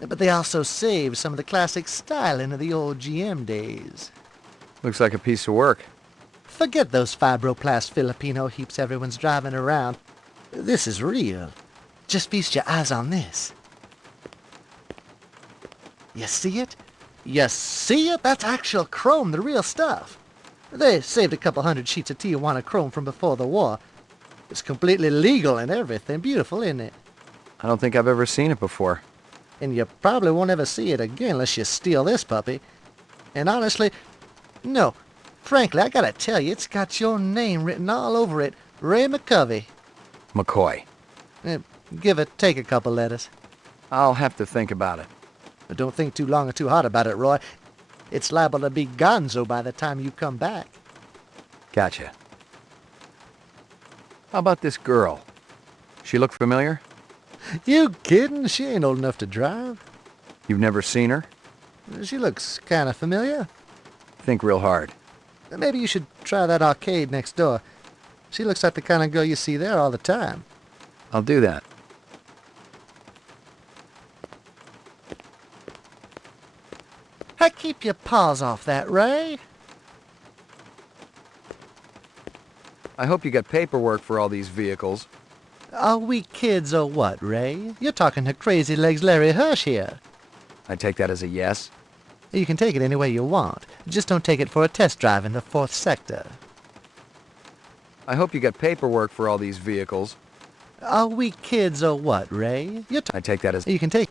But they also save some of the classic styling of the old GM days. Looks like a piece of work. Forget those fibroplast Filipino heaps everyone's driving around. This is real. Just feast your eyes on this. You see it? You see it? That's actual chrome, the real stuff. They saved a couple hundred sheets of Tijuana chrome from before the war. It's completely legal and everything. Beautiful, isn't it? I don't think I've ever seen it before. And you probably won't ever see it again unless you steal this puppy. And honestly, no. Frankly, I gotta tell you, it's got your name written all over it. Ray McCovey. McCoy. Take a couple letters. I'll have to think about it. But don't think too long or too hard about it, Roy. It's liable to be gonzo by the time you come back. Gotcha. How about this girl? She look familiar? You kidding? She ain't old enough to drive. You've never seen her? She looks kinda familiar. Think real hard. Maybe you should try that arcade next door. She looks like the kind of girl you see there all the time. I'll do that. Hey, keep your paws off that, Ray. I hope you got paperwork for all these vehicles. Are we kids or what, Ray? You're talking to Crazy Legs Larry Hirsch here. I take that as a yes? You can take it any way you want. Just don't take it for a test drive in the 4th sector. I hope you got paperwork for all these vehicles. Are we kids or what, Ray? I take that as... You can take...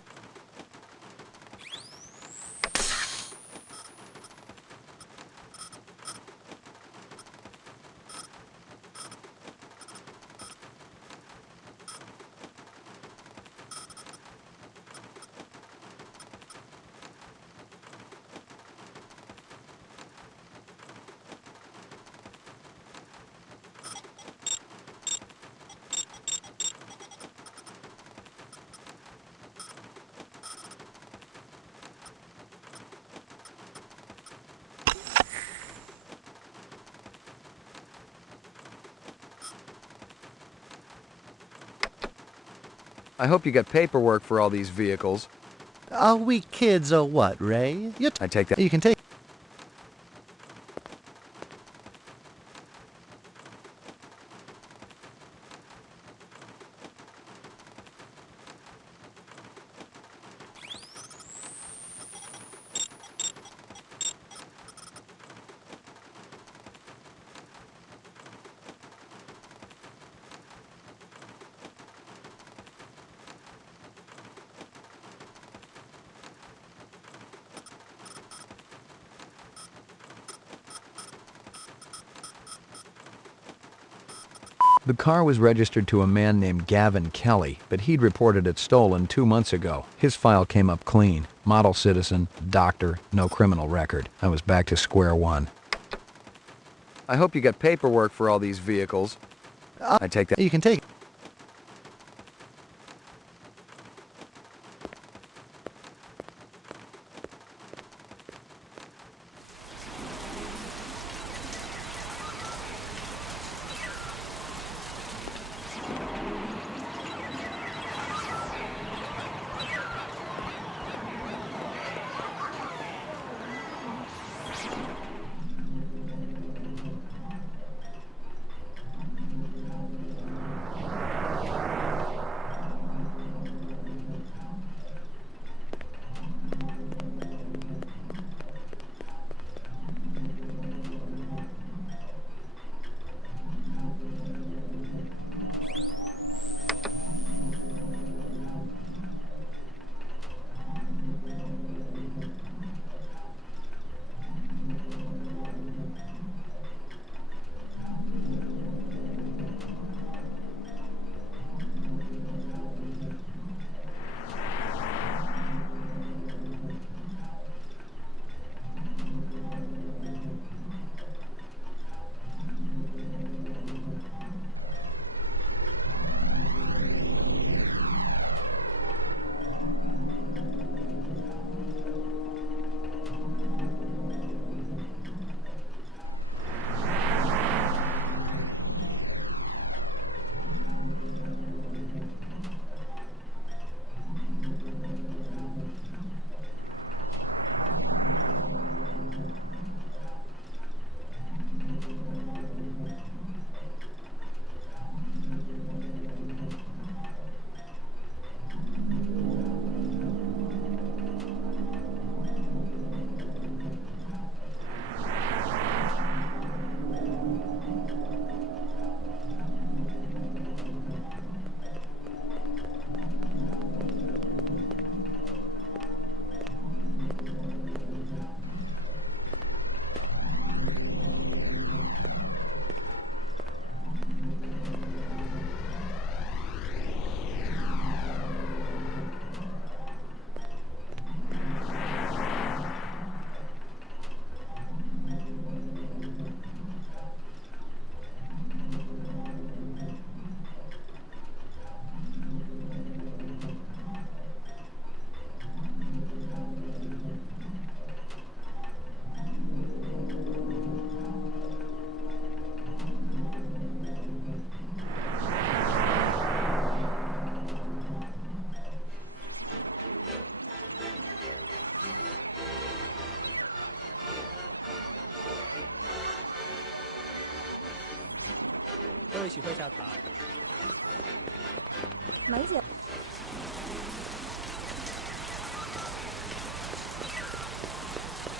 I hope you got paperwork for all these vehicles. Are we kids or what, Ray? I take that... You can take... The car was registered to a man named Gavin Kelly, but he'd reported it stolen 2 months ago. His file came up clean. Model citizen, doctor, no criminal record. I was back to square one. I hope you got paperwork for all these vehicles. I take that... You can take...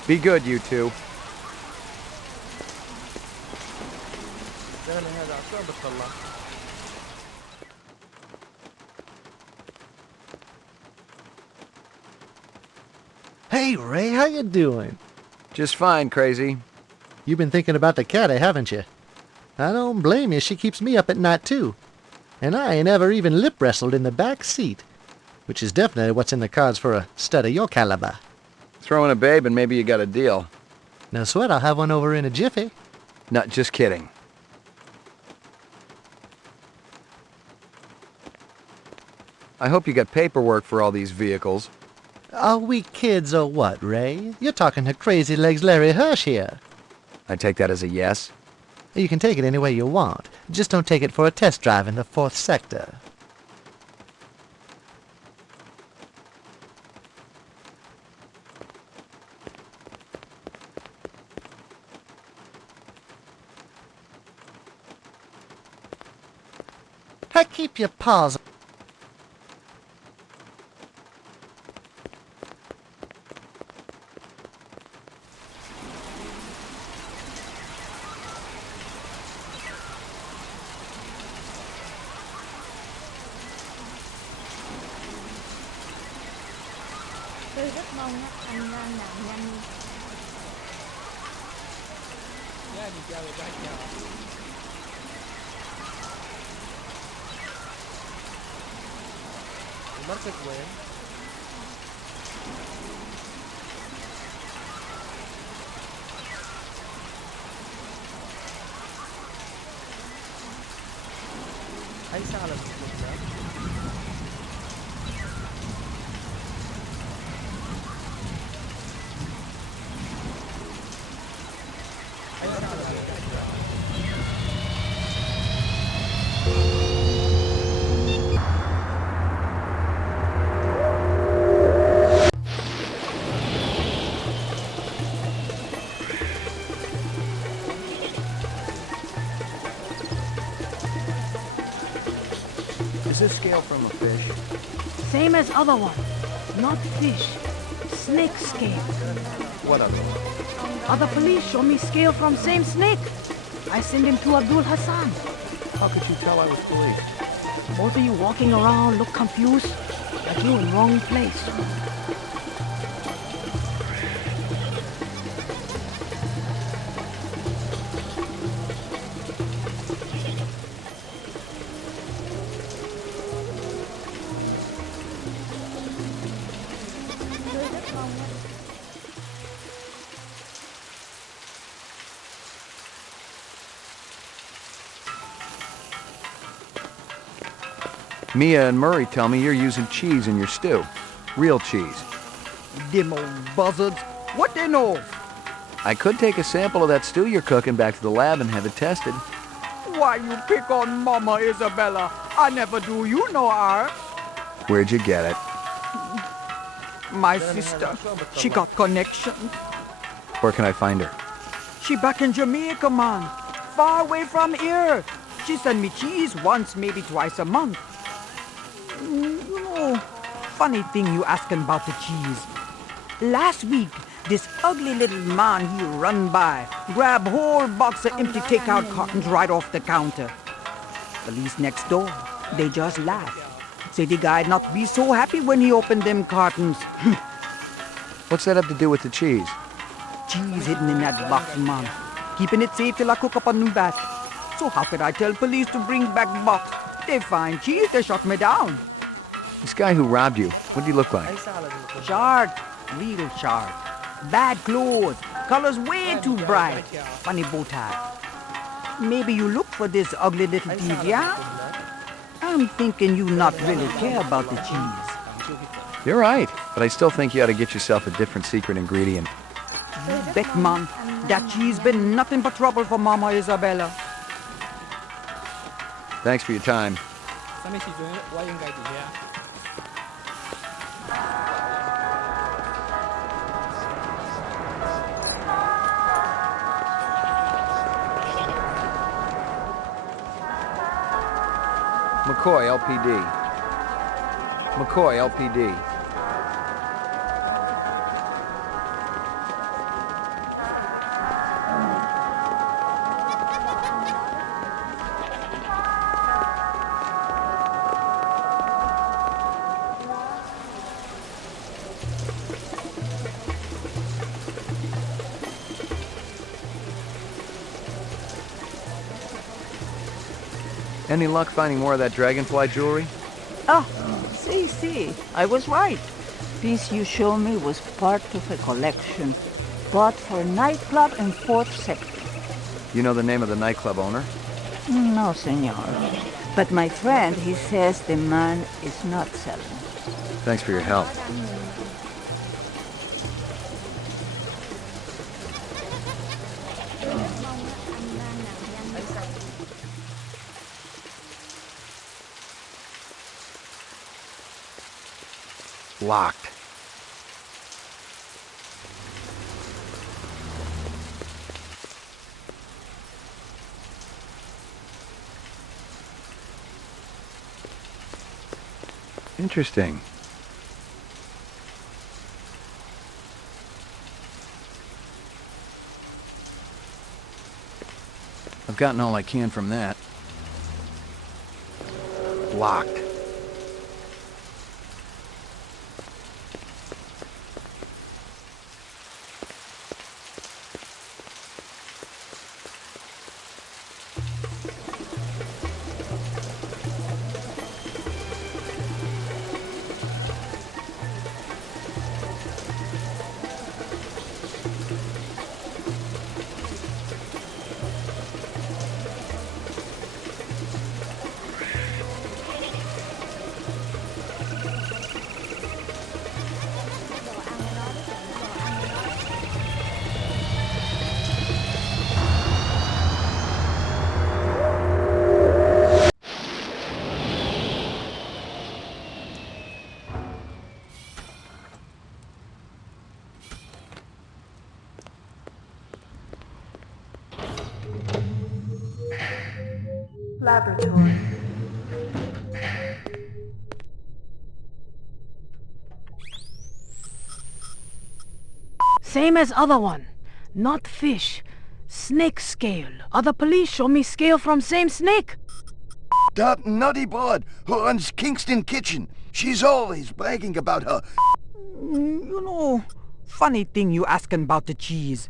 Be good, you two. Hey, Ray, how you doing? Just fine, Crazy. You've been thinking about the cat, haven't you? I don't blame you. She keeps me up at night, too. And I ain't ever even lip wrestled in the back seat, which is definitely what's in the cards for a stud of your caliber. Throw in a babe and maybe you got a deal. No sweat, I'll have one over in a jiffy. Not just kidding. I hope you got paperwork for all these vehicles. Are we kids or what, Ray? You're talking to Crazy Legs Larry Hirsch here. I take that as a yes. You can take it any way you want. Just don't take it for a test drive in the 4th sector. Hey, keep your paws. Yani क्या बेटा क्या Is this scale from a fish? Same as other one. Not fish. Snake scale. What other one? Other police show me scale from same snake. I send him to Abdul Hassan. How could you tell I was police? Both of you walking around look confused, like you in wrong place. Mia and Murray tell me you're using cheese in your stew. Real cheese. Them old buzzards. What they know? I could take a sample of that stew you're cooking back to the lab and have it tested. Why you pick on Mama Isabella? I never do you no harm. Where'd you get it? My sister. She got connections. Where can I find her? She back in Jamaica, man. Far away from here. She send me cheese once, maybe twice a month. You know, funny thing you asking about the cheese. Last week, this ugly little man he run by, grab whole box of empty takeout cartons right off the counter. Police next door, they just laugh. Say the guy not be so happy when he opened them cartons. What's that have to do with the cheese? Cheese hidden in that box, man. Keeping it safe till I cook up a new batch. So how could I tell police to bring back the box? They find cheese, they shut me down. This guy who robbed you, what do you look like? Short, real short. Bad clothes, colors way too bright. Funny bow tie. Maybe you look for this ugly little deviant? I'm thinking you not really care about the cheese. You're right, but I still think you ought to get yourself a different secret ingredient. You bet, man. That cheese been nothing but trouble for Mama Isabella. Thanks for your time. McCoy, LPD. McCoy, LPD. Yeah, mình kêu về bãi chèo. Mấy giờ tôi phải tới đó đó. Cái đồ ăn ở đó rất là ngon. Any luck finding more of that dragonfly jewelry? Oh, see, I was right. Piece you show me was part of a collection bought for a nightclub in 4th sector. You know the name of the nightclub owner? No, senor. But my friend, he says the man is not selling. Thanks for your help. Có hy vọng Tracking vẫn chưa thực hiện. Anh sao? Locked. Interesting. I've gotten all I can from that. Locked. Laboratory. Same as other one. Not fish. Snake scale. Other police show me scale from same snake. That nutty broad who runs Kingston Kitchen. She's always bragging about her. You know, funny thing you asking about the cheese.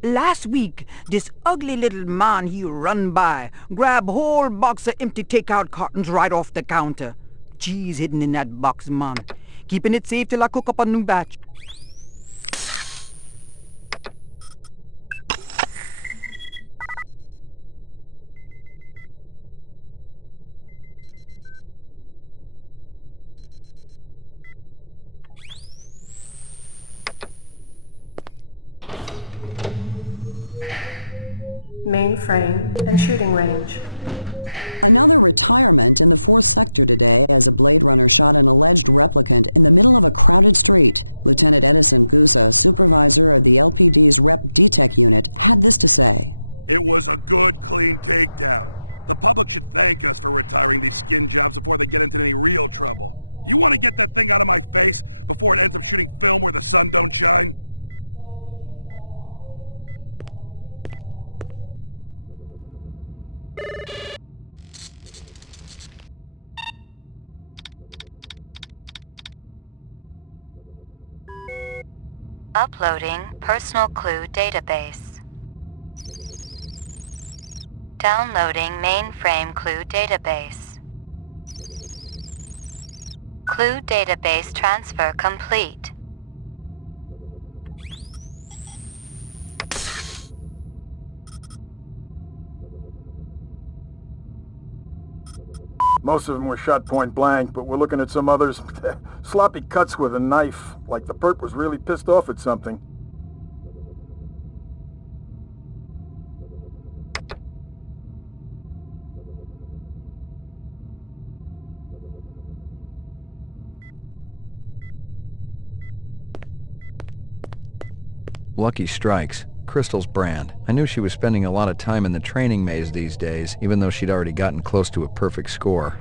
Last week, this ugly little man he run by, grab whole box of empty takeout cartons right off the counter. Cheese hidden in that box, man. Keeping it safe till I cook up a new batch. Mainframe and shooting range. Another retirement in the 4th sector today as a Blade Runner shot an alleged replicant in the middle of a crowded street. Lieutenant Edison Gusa, supervisor of the LPD's Rep DTEC unit, had this to say. It was a good, clean takedown. The public should thank us for retiring these skin jobs before they get into any real trouble. You want to get that thing out of my face before it ends up shooting film where the sun don't shine? Uploading personal clue database. Downloading mainframe clue database. Clue database transfer complete. Most of them were shot point blank, but we're looking at some others. Sloppy cuts with a knife, like the perp was really pissed off at something. Lucky Strikes. Crystal's brand. I knew she was spending a lot of time in the training maze these days, even though she'd already gotten close to a perfect score.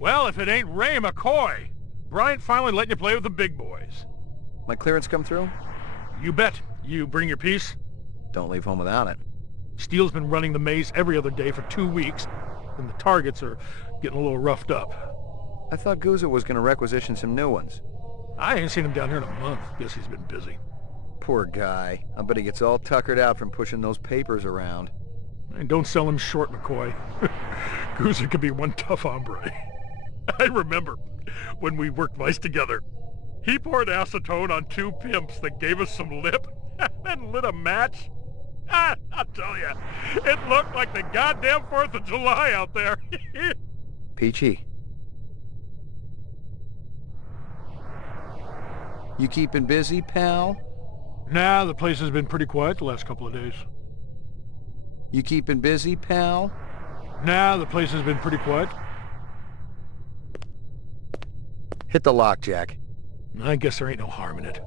Well, if it ain't Ray McCoy. Bryant finally letting you play with the big boys. My clearance come through? You bet. You bring your piece? Don't leave home without it. Steele's been running the maze every other day for 2 weeks, and the targets are getting a little roughed up. I thought Guzzo was going to requisition some new ones. I ain't seen him down here in a month. Guess he's been busy. Poor guy. I bet he gets all tuckered out from pushing those papers around. And don't sell him short, McCoy. Guzzo could be one tough hombre. I remember when we worked Vice together. He poured acetone on 2 pimps that gave us some lip and lit a match. I'll tell you, it looked like the goddamn 4th of July out there. Peachy. You keeping busy, pal? Nah, the place has been pretty quiet the last couple of days. You keeping busy, pal? Nah, the place has been pretty quiet. Hit the lock, Jack. I guess there ain't no harm in it.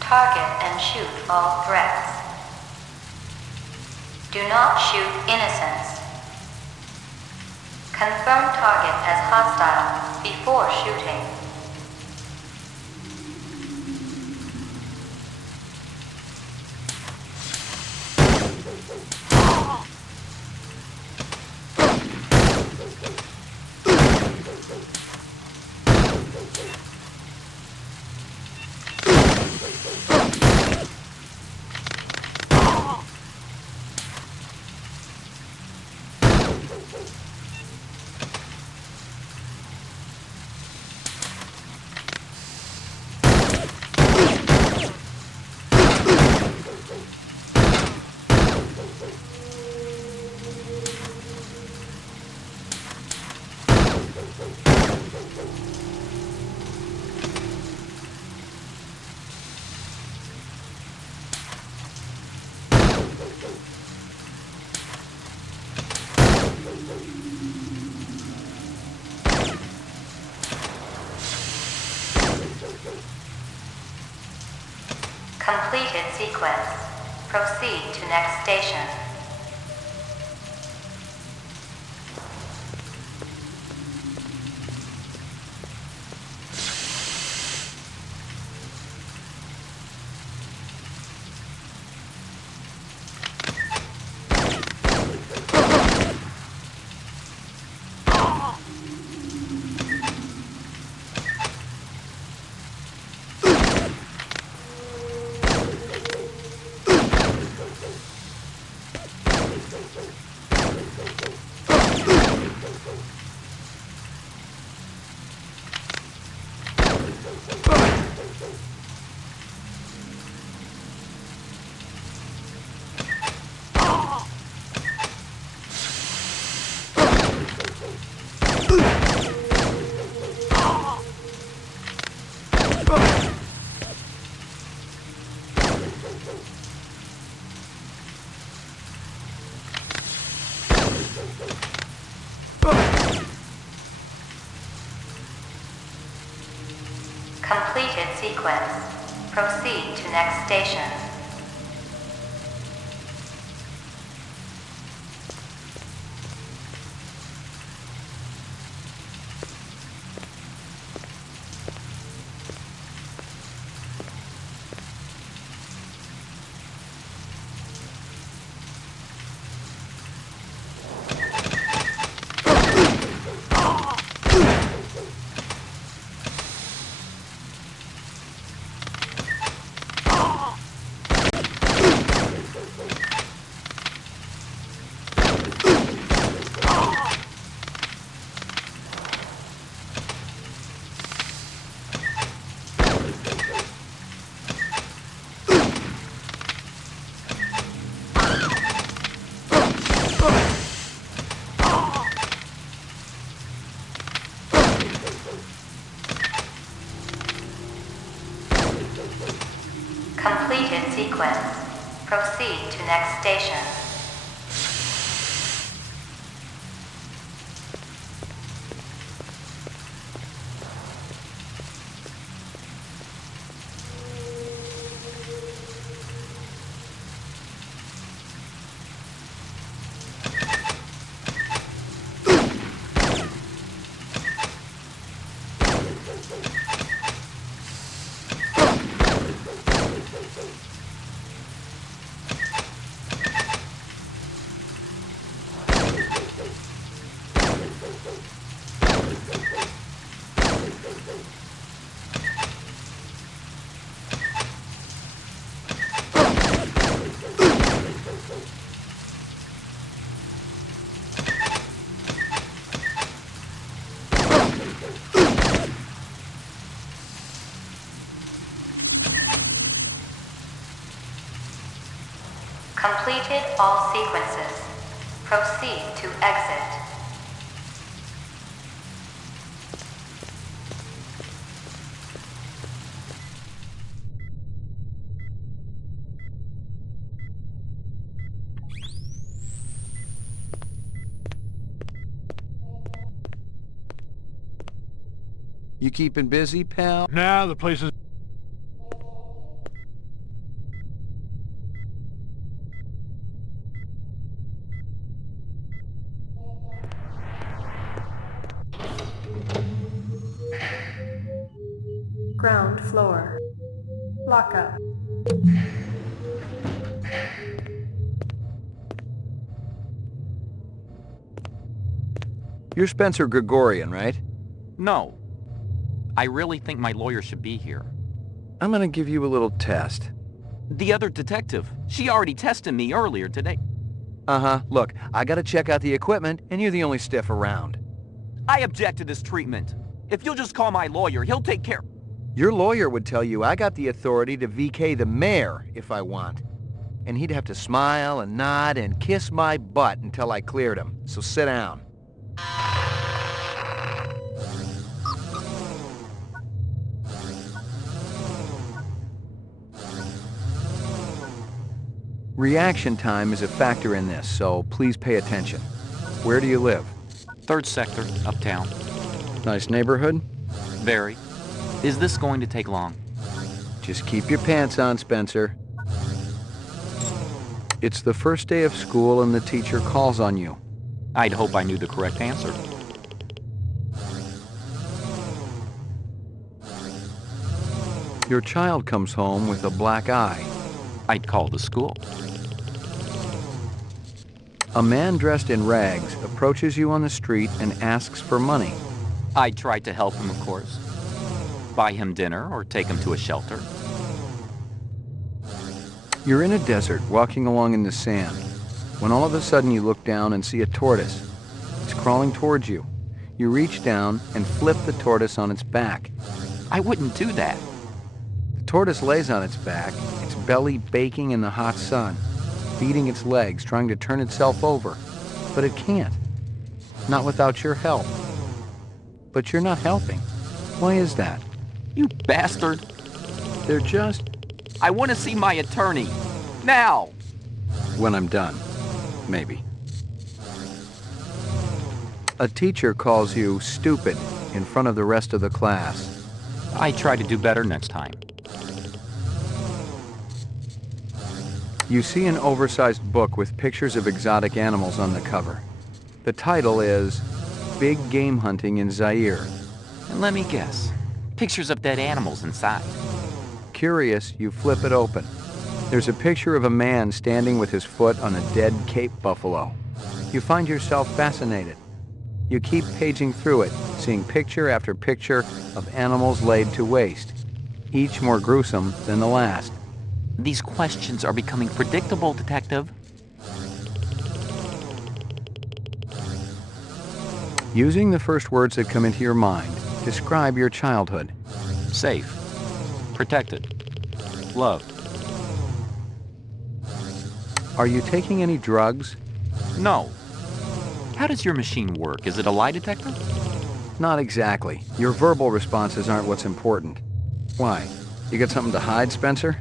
Target and shoot all threats. Do not shoot innocents. Confirm target as hostile before shooting. Completed sequence. Proceed to next station. Completed sequence. Proceed to next station. Completed sequence. Proceed to next station. Completed all sequences. Proceed to exit. You keeping busy, pal? Nah, the place is... Ground floor. Lockup. You're Spencer Gregorian, right? No. I really think my lawyer should be here. I'm gonna give you a little test. The other detective, she already tested me earlier today. Uh-huh. Look, I gotta check out the equipment, and you're the only stiff around. I object to this treatment. If you'll just call my lawyer, he'll take care... Your lawyer would tell you I got the authority to VK the mayor if I want. And he'd have to smile and nod and kiss my butt until I cleared him. So sit down. Reaction time is a factor in this, so please pay attention. Where do you live? 3rd sector, uptown. Nice neighborhood? Very. Is this going to take long? Just keep your pants on, Spencer. It's the first day of school and the teacher calls on you. I'd hope I knew the correct answer. Your child comes home with a black eye. I'd call the school. A man dressed in rags approaches you on the street and asks for money. I tried to help him, of course. Buy him dinner or take him to a shelter. You're in a desert, walking along in the sand, when all of a sudden you look down and see a tortoise. It's crawling towards you. You reach down and flip the tortoise on its back. I wouldn't do that. The tortoise lays on its back, its belly baking in the hot sun, beating its legs, trying to turn itself over. But it can't. Not without your help. But you're not helping. Why is that? You bastard. They're just... I want to see my attorney. Now! When I'm done. Maybe. A teacher calls you stupid in front of the rest of the class. I try to do better next time. You see an oversized book with pictures of exotic animals on the cover. The title is Big Game Hunting in Zaire. And let me guess. Pictures of dead animals inside. Curious, you flip it open. There's a picture of a man standing with his foot on a dead Cape buffalo. You find yourself fascinated. You keep paging through it, seeing picture after picture of animals laid to waste, each more gruesome than the last. These questions are becoming predictable, Detective. Using the first words that come into your mind, describe your childhood. Safe. Protected. Loved. Are you taking any drugs? No. How does your machine work? Is it a lie detector? Not exactly. Your verbal responses aren't what's important. Why? You got something to hide, Spencer?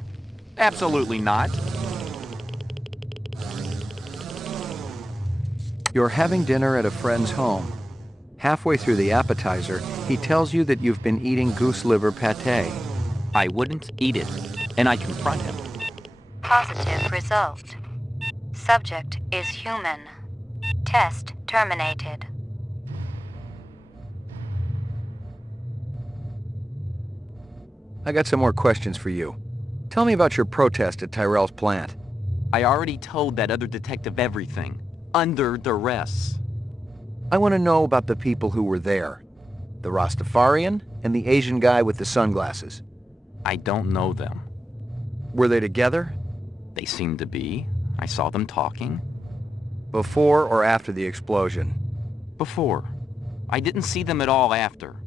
Absolutely not. You're having dinner at a friend's home. Halfway through the appetizer, he tells you that you've been eating goose liver pâté. I wouldn't eat it, and I confront him. Positive result. Subject is human. Test terminated. I got some more questions for you. Tell me about your protest at Tyrell's plant. I already told that other detective everything. Under duress. I want to know about the people who were there. The Rastafarian and the Asian guy with the sunglasses. I don't know them. Were they together? They seemed to be. I saw them talking. Before or after the explosion? Before. I didn't see them at all after.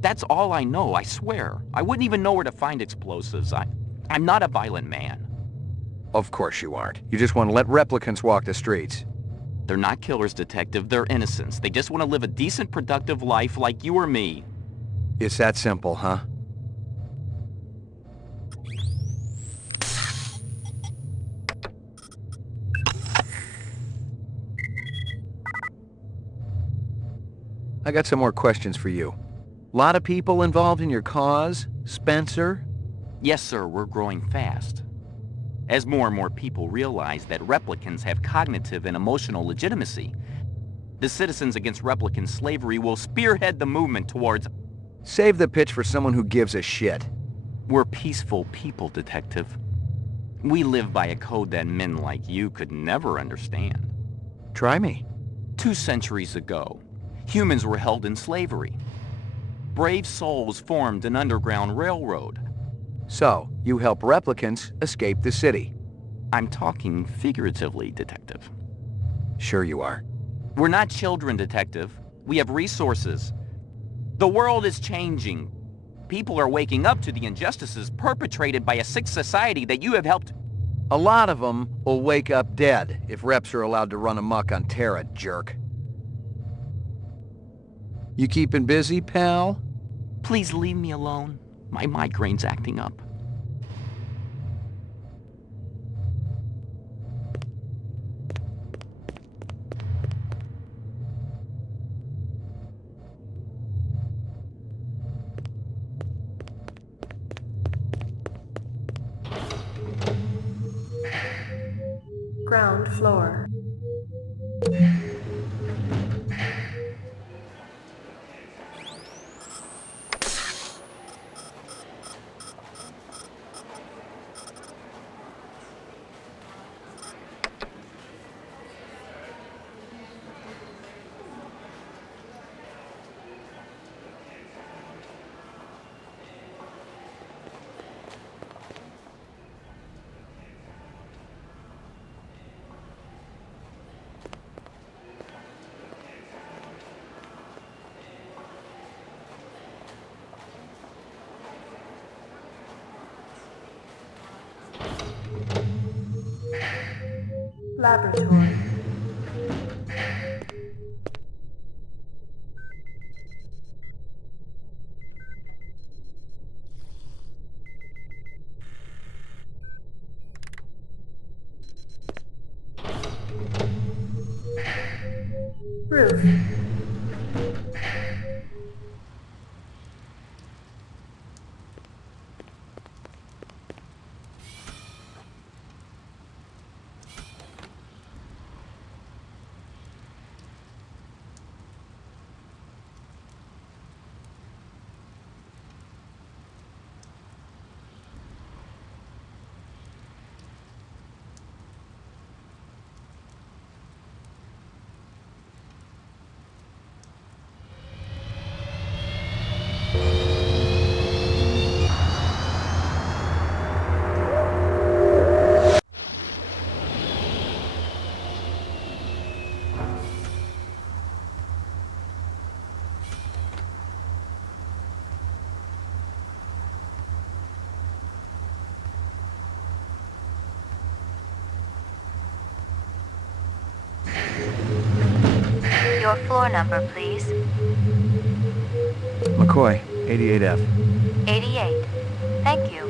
That's all I know, I swear. I wouldn't even know where to find explosives. I'm not a violent man. Of course you aren't. You just want to let replicants walk the streets. They're not killers, Detective. They're innocents. They just want to live a decent, productive life like you or me. It's that simple, huh? I got some more questions for you. Lot of people involved in your cause, Spencer? Yes, sir, we're growing fast. As more and more people realize that replicants have cognitive and emotional legitimacy, the Citizens Against Replicant Slavery will spearhead the movement towards... Save the pitch for someone who gives a shit. We're peaceful people, Detective. We live by a code that men like you could never understand. Try me. 2 centuries ago, humans were held in slavery. Brave souls formed an underground railroad. So, you help replicants escape the city. I'm talking figuratively, Detective. Sure you are. We're not children, Detective. We have resources. The world is changing. People are waking up to the injustices perpetrated by a sick society that you have helped... A lot of them will wake up dead if reps are allowed to run amok on Terra, jerk. You keeping busy, pal? Please leave me alone. My migraine's acting up. Ground floor. Laboratory. Roof. Your floor number, please. McCoy, 88F. 88. Thank you.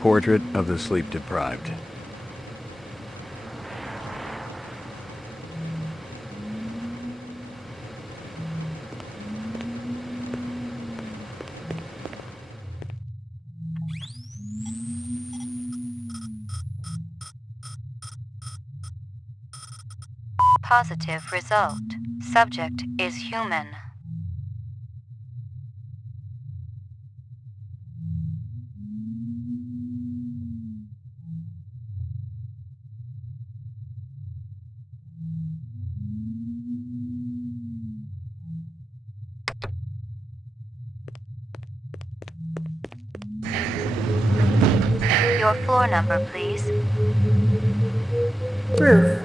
Portrait of the sleep-deprived. Positive result. Subject is human. Your floor number, please. Roof.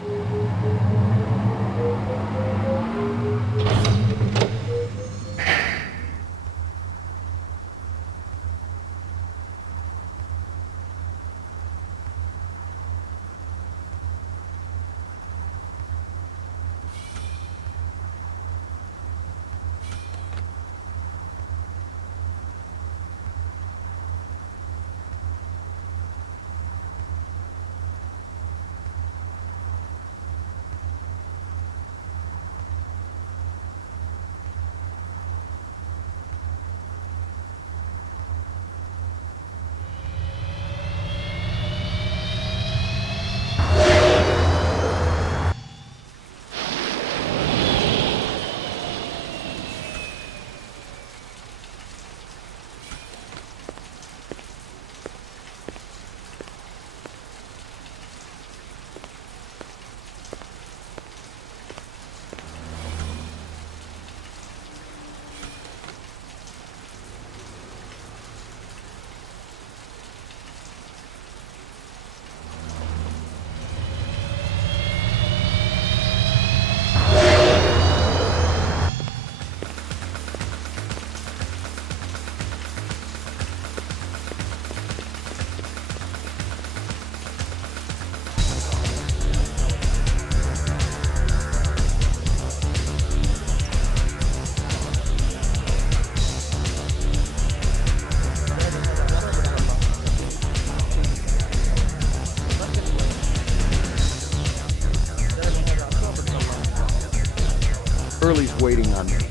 Early's waiting on me.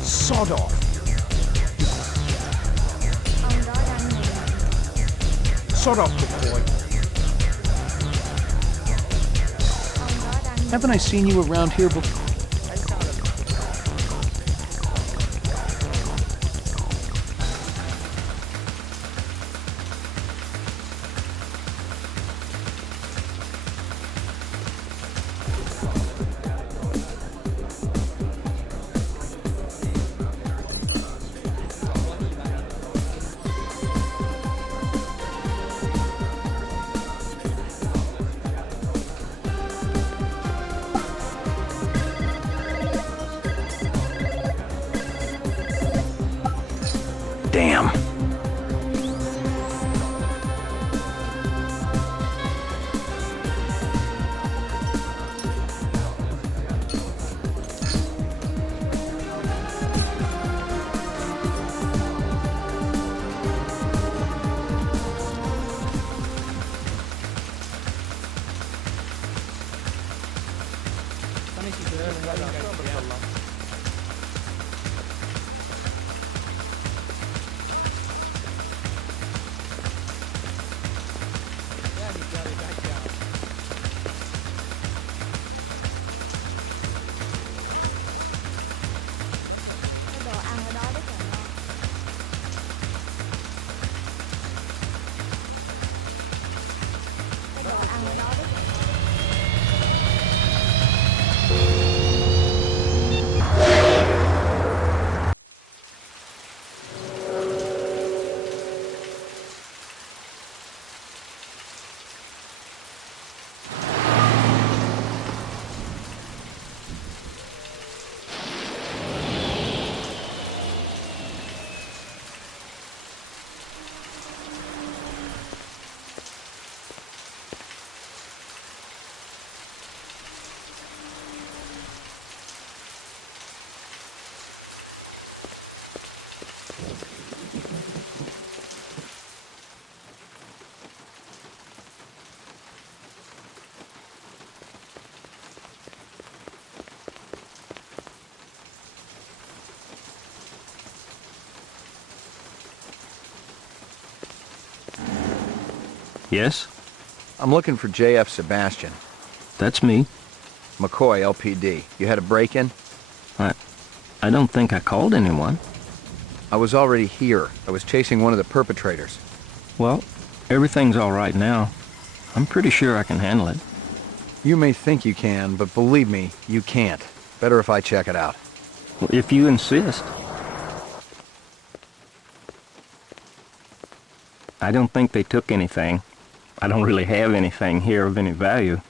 Sod off. Sod off, McCoy. Haven't I seen you around here before? Damn. يعني جاوي بحكي المركز وين؟ المركز وين؟ Yes? I'm looking for J.F. Sebastian. That's me. McCoy, LPD. You had a break-in? I don't think I called anyone. I was already here. I was chasing one of the perpetrators. Well, everything's all right now. I'm pretty sure I can handle it. You may think you can, but believe me, you can't. Better if I check it out. Well, if you insist. I don't think they took anything. I don't really have anything here of any value.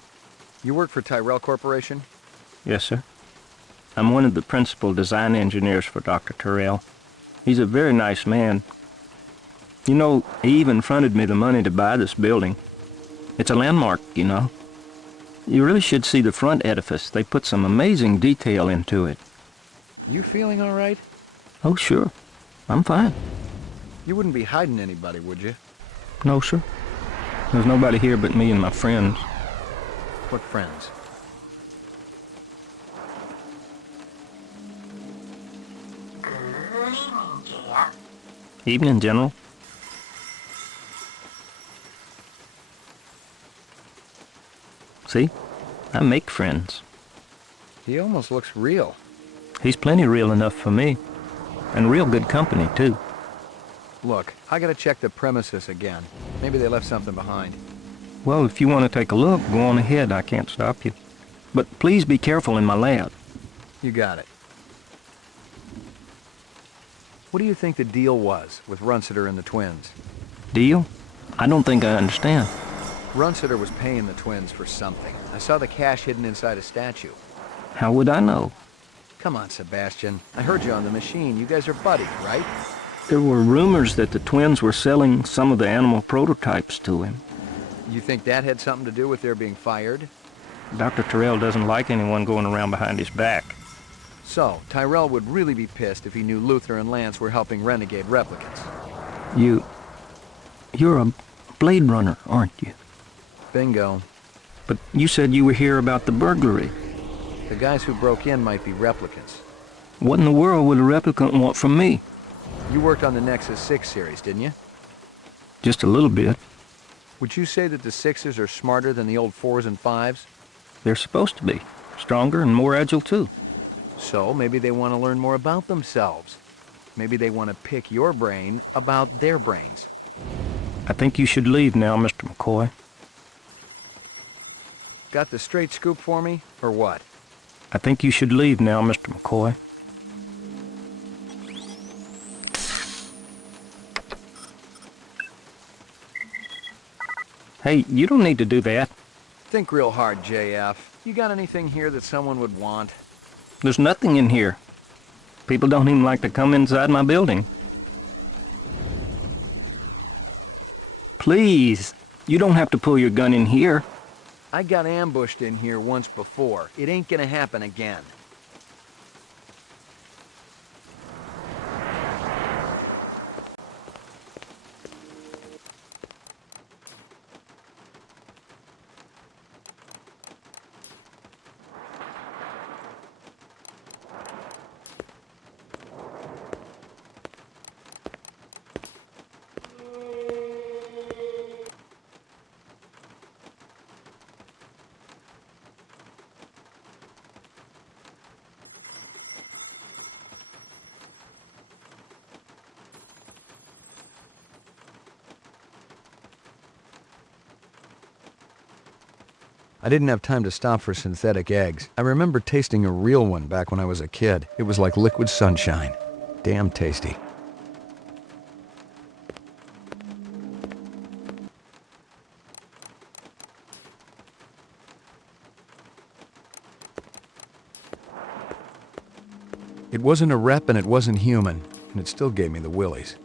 You work for Tyrell Corporation? Yes, sir. I'm one of the principal design engineers for Dr. Tyrell. He's a very nice man. You know, he even fronted me the money to buy this building. It's a landmark, you know. You really should see the front edifice. They put some amazing detail into it. You feeling all right? Oh, sure. I'm fine. You wouldn't be hiding anybody, would you? No, sir. There's nobody here but me and my friends. What friends? Good evening, JF. Evening, General. See? I make friends. He almost looks real. He's plenty real enough for me. And real good company, too. Look, I gotta check the premises again. Maybe they left something behind. Well, if you want to take a look, go on ahead. I can't stop you. But please be careful in my lab. You got it. What do you think the deal was with Runciter and the twins? Deal? I don't think I understand. Runciter was paying the twins for something. I saw the cash hidden inside a statue. How would I know? Come on, Sebastian. I heard you on the machine. You guys are buddies, right? There were rumors that the twins were selling some of the animal prototypes to him. You think that had something to do with their being fired? Dr. Tyrell doesn't like anyone going around behind his back. So, Tyrell would really be pissed if he knew Luther and Lance were helping renegade replicants. You're a Blade Runner, aren't you? Bingo. But you said you were here about the burglary. The guys who broke in might be replicants. What in the world would a replicant want from me? You worked on the Nexus 6 series, didn't you? Just a little bit. Would you say that the 6s are smarter than the old 4s and 5s? They're supposed to be. Stronger and more agile, too. So maybe they want to learn more about themselves. Maybe they want to pick your brain about their brains. I think you should leave now, Mr. McCoy. Got the straight scoop for me, or what? I think you should leave now, Mr. McCoy. Hey, you don't need to do that. Think real hard, JF. You got anything here that someone would want? There's nothing in here. People don't even like to come inside my building. Please, you don't have to pull your gun in here. I got ambushed in here once before. It ain't gonna happen again. I didn't have time to stop for synthetic eggs. I remember tasting a real one back when I was a kid. It was like liquid sunshine. Damn tasty. It wasn't a rep and it wasn't human, and it still gave me the willies.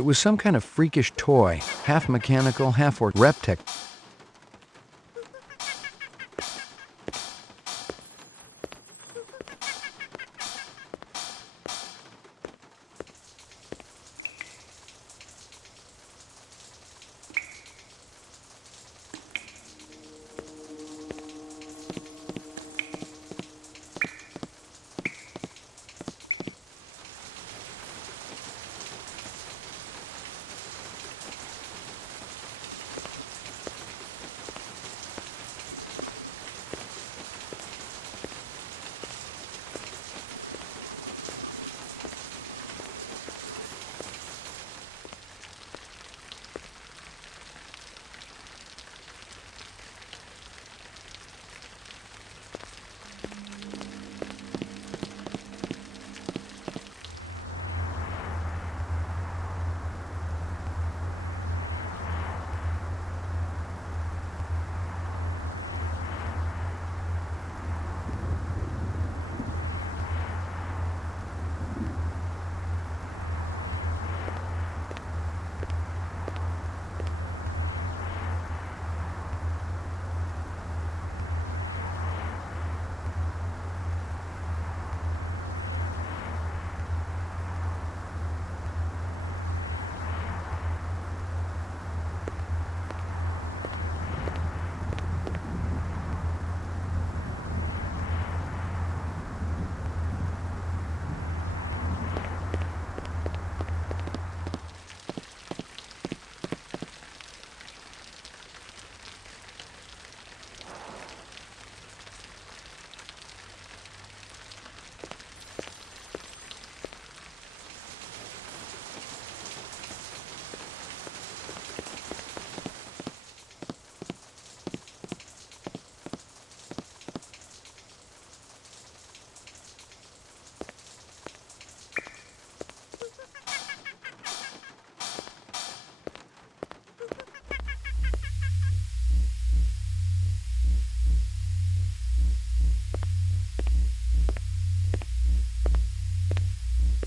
It was some kind of freakish toy, half mechanical, half Reptech.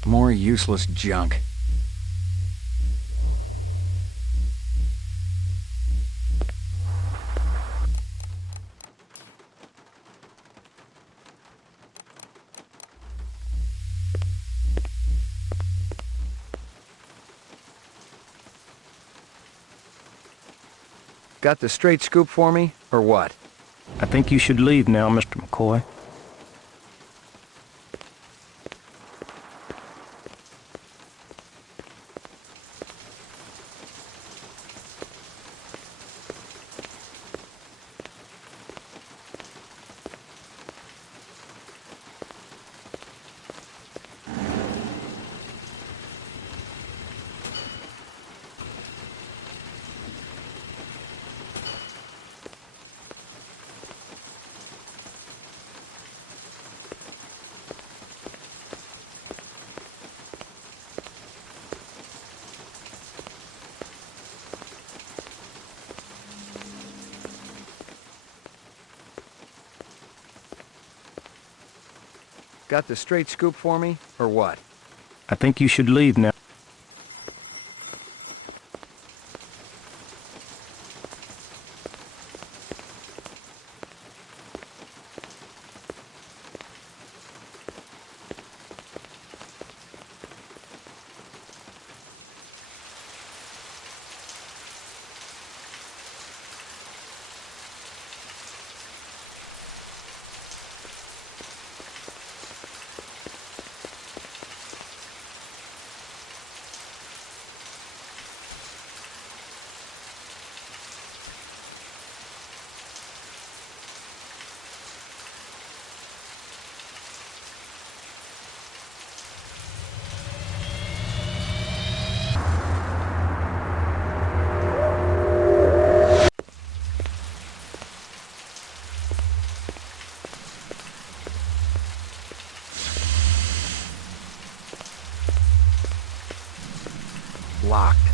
More useless junk. Got the straight scoop for me, or what? I think you should leave now, Mr. McCoy. Got the straight scoop for me, or what? I think you should leave now. Locked.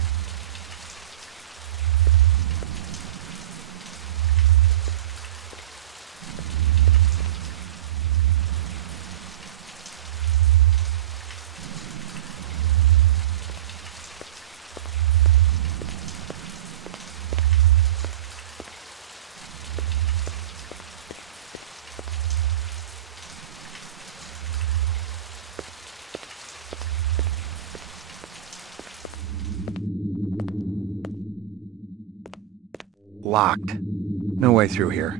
through here.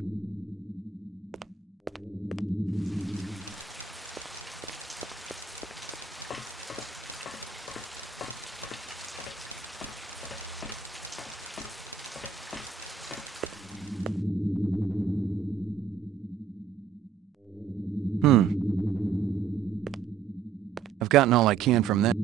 I've gotten all I can from that.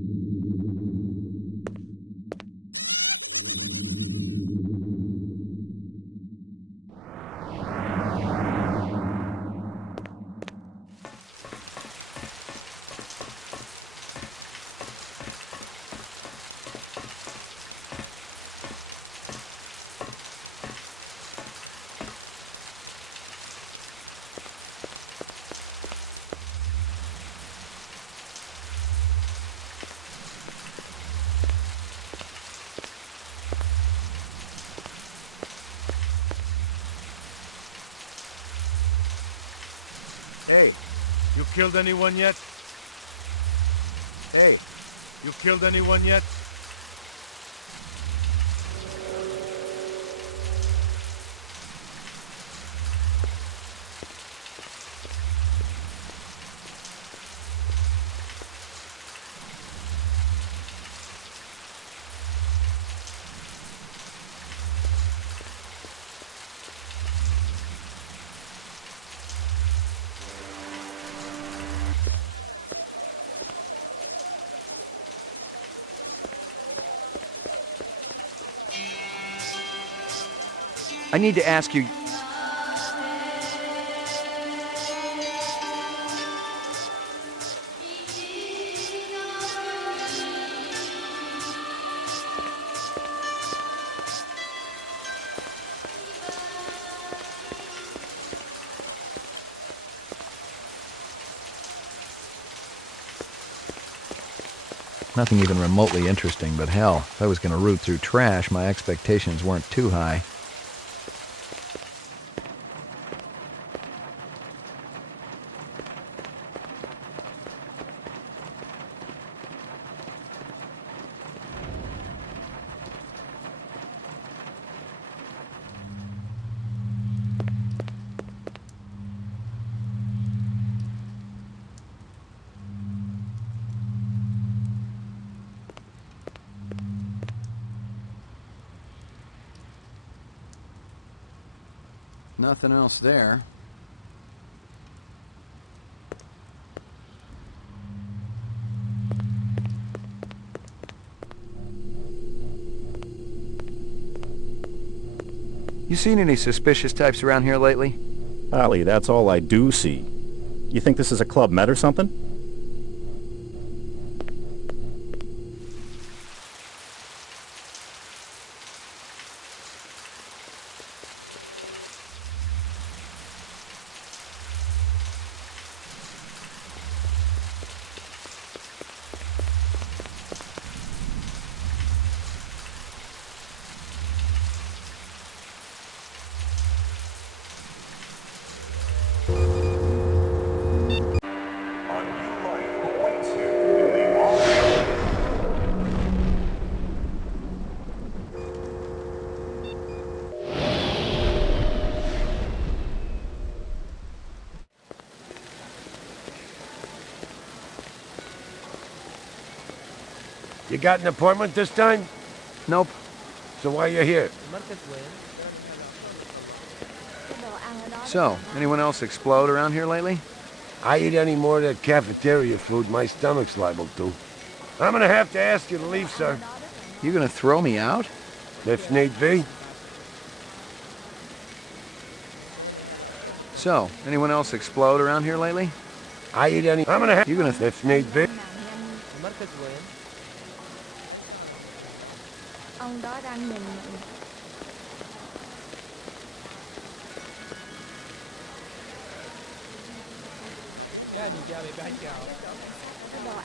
Hey, you killed anyone yet? Hey, you killed anyone yet? I need to ask you... Nothing even remotely interesting, but hell, if I was going to root through trash, my expectations weren't too high. Nothing else there. Seen any suspicious types around here lately? Ollie, that's all I do see. You think this is a Club Med or something? You got an appointment this time? Nope. So why you here? المركز وين؟ الزلمة هذا عشان بتطلع. So, anyone else explode around here lately? I eat any more of that cafeteria food, my stomach's liable to. I'm gonna have to ask you to leave, sir. You gonna throw me out? If need be. الزلمة هذا عشان بتطلع. So, anyone else explode around here lately? I eat any... I'm gonna have... You gonna... If need be. أي ساعة لازم أكون هناك؟ Ông đó đang nhìn nhận. بعدين معاها. Xin hỏi cái chỗ cảnh sát ở đâu ạ?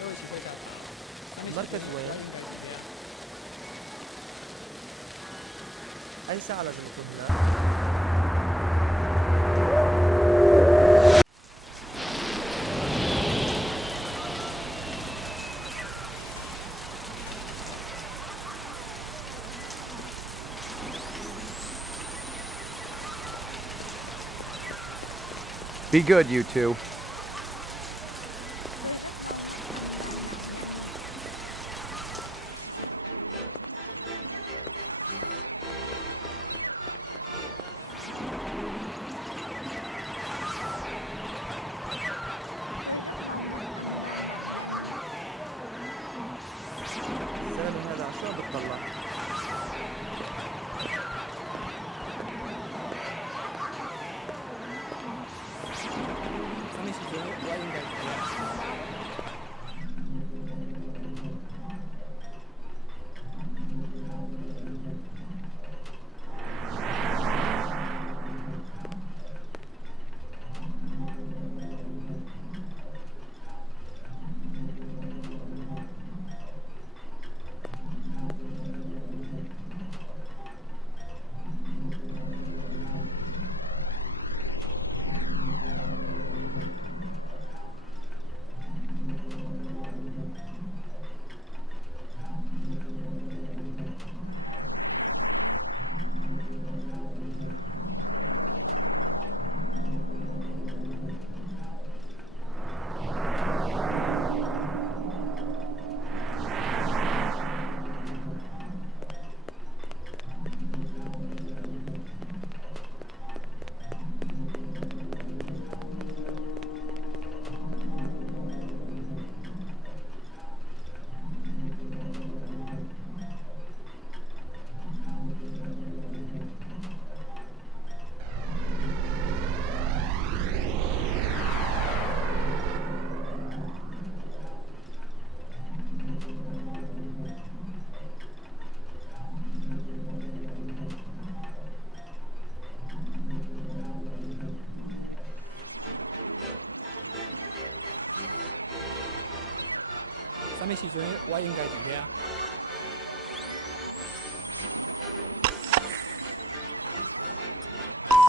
各位是会家头，啥物时阵我应该伫遐？ أي ساعة لازم أكون هناك؟ Be good, you two. Tôi rất mong á, anh Lan nào nhanh. Tôi rất mong á, anh Lan nào nhanh. Sampai sejauh why enggak kayak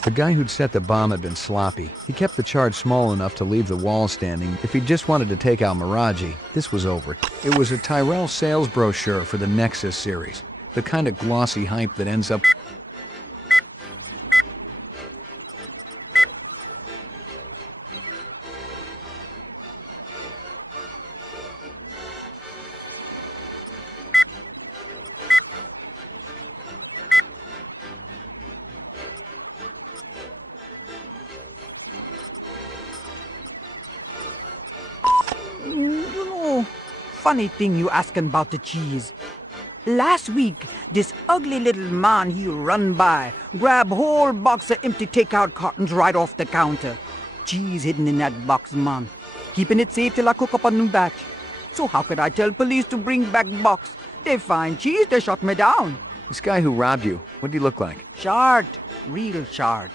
The guy who'd set the bomb had been sloppy. He kept the charge small enough to leave the wall standing. If he just wanted to take out Miraji, this was over. It was a Tyrell sales brochure for the Nexus series. The kind of glossy hype that ends up... Funny thing you asking about the cheese. Last week, this ugly little man he run by, grab whole box of empty takeout cartons right off the counter. Cheese hidden in that box, man. Keeping it safe till I cook up a new batch. So how could I tell police to bring back box? They find cheese, they shut me down. This guy who robbed you, what did he look like? Short, real short.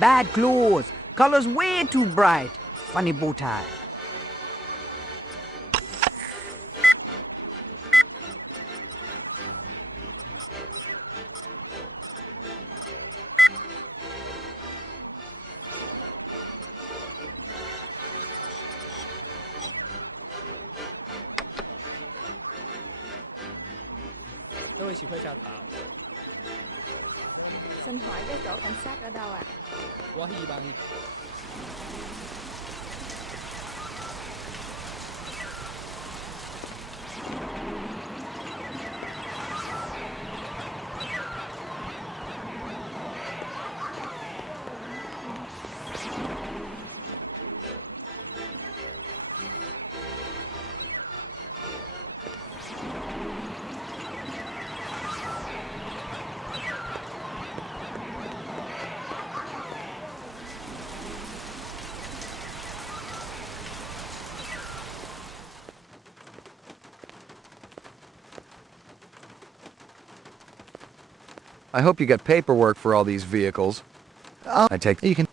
Bad clothes, colors way too bright. Funny bow tie. الزلمة هذا عشان بيطلع I hope you got paperwork for all these vehicles. I take... You can...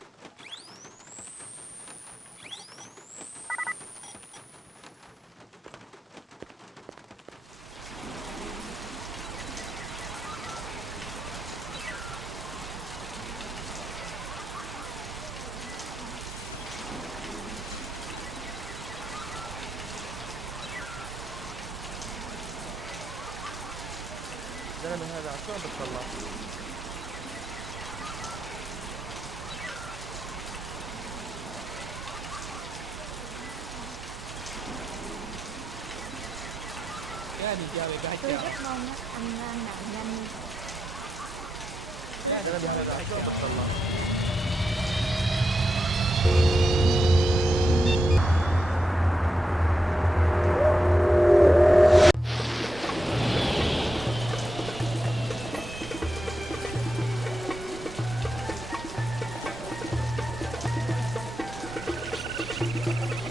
Tôi rất mong á, anh nào nhanh.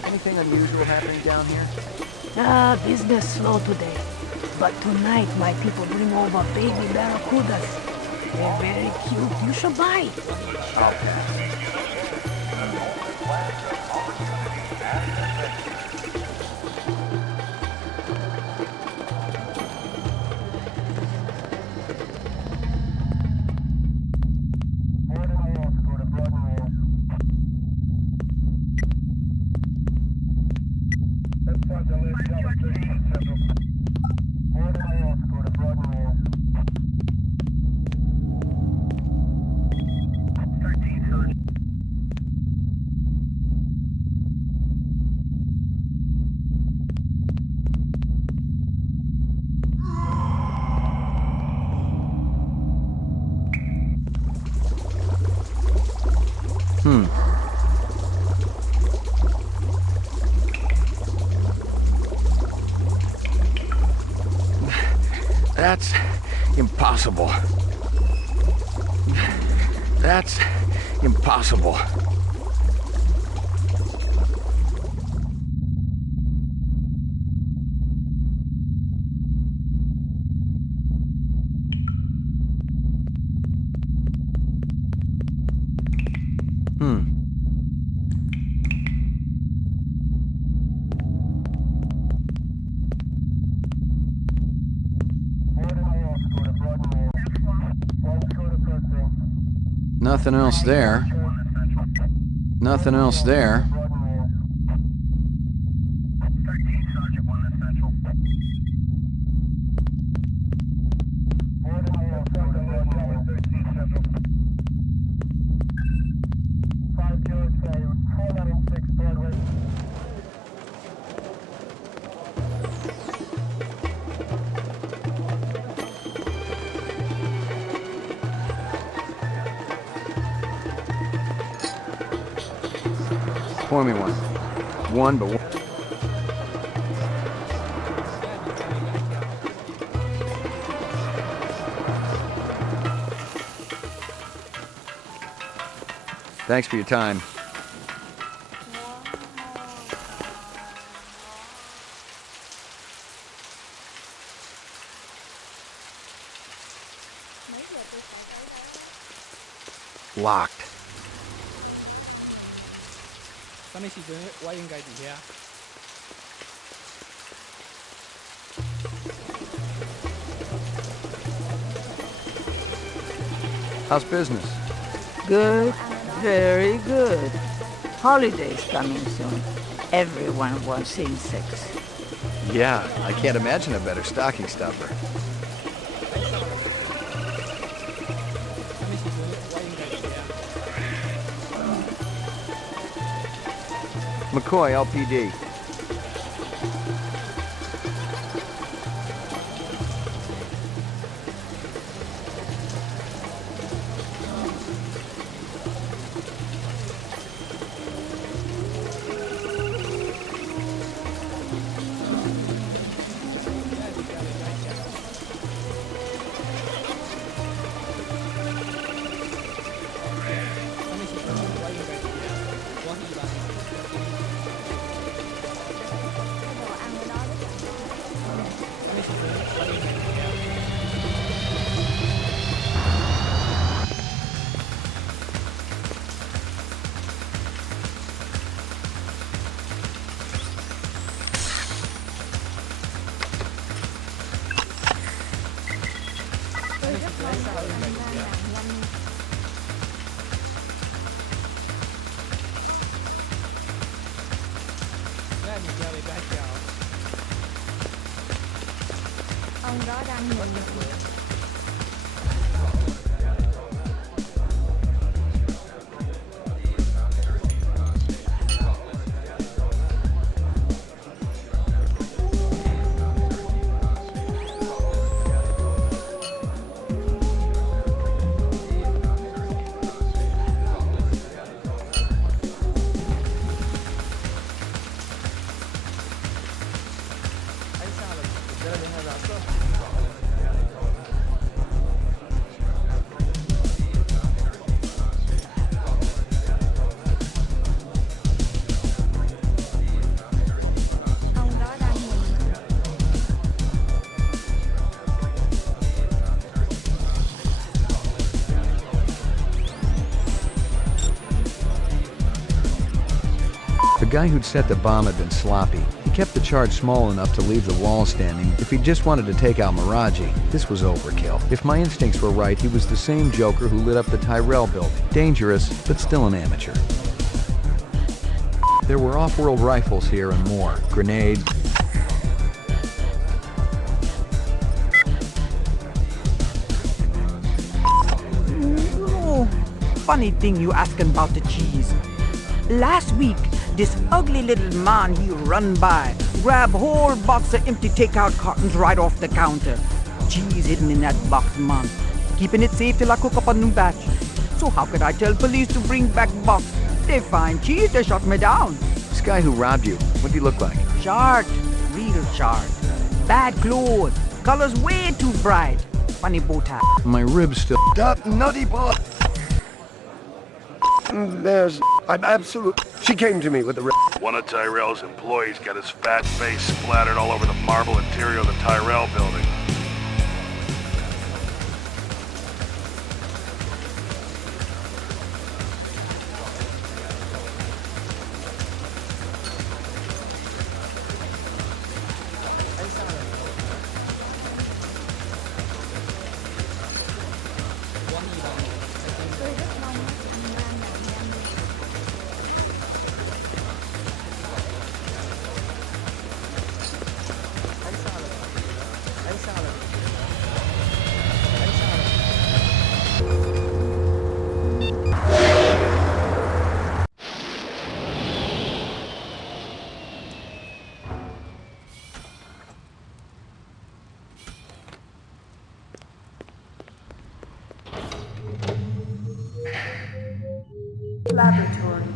Anything unusual happening down here? Business slow today. But tonight my people bring over baby barracudas. They're very cute. You should buy. I'll pass. Nothing else there. Nothing else there. Pour me one. One, but one. Thanks for your time. Mấy giờ tôi phải tới đó đó? Locked. Ông đó đang nhìn mình. How's business? Good, very good. Holidays coming soon. Everyone wants insects. Yeah, I can't imagine a better stocking stuffer. McCoy, LPD. المركز وين؟ sao là quần lớn? Quá hy vọng. الزلمة هذا عشان بتطلع. The guy who'd set the bomb had been sloppy. He kept the charge small enough to leave the wall standing. If he just wanted to take out Miraji, this was overkill. If my instincts were right, he was the same Joker who lit up the Tyrell building. Dangerous, but still an amateur. There were off-world rifles here and more. Grenades. You know, funny thing you asking about the cheese. Last week, this ugly little man he run by, grab whole box of empty takeout cartons right off the counter. Cheese hidden in that box, man. Keeping it safe till I cook up a new batch. So how could I tell police to bring back box? They find cheese, they shut me down. This guy who robbed you, what did he look like? Short, real short. Bad clothes, colors way too bright. Funny bow tie. My ribs still... That nutty boy. I'm absolute. She came to me with the One of Tyrell's employees got his fat face splattered all over the marble interior of the Tyrell building. Ay sao là quần lớn? Ông đó đang nhìn mình. Quá hy vọng. Mình chào mày ba chào. Ay sao là quần lớn? Laboratory.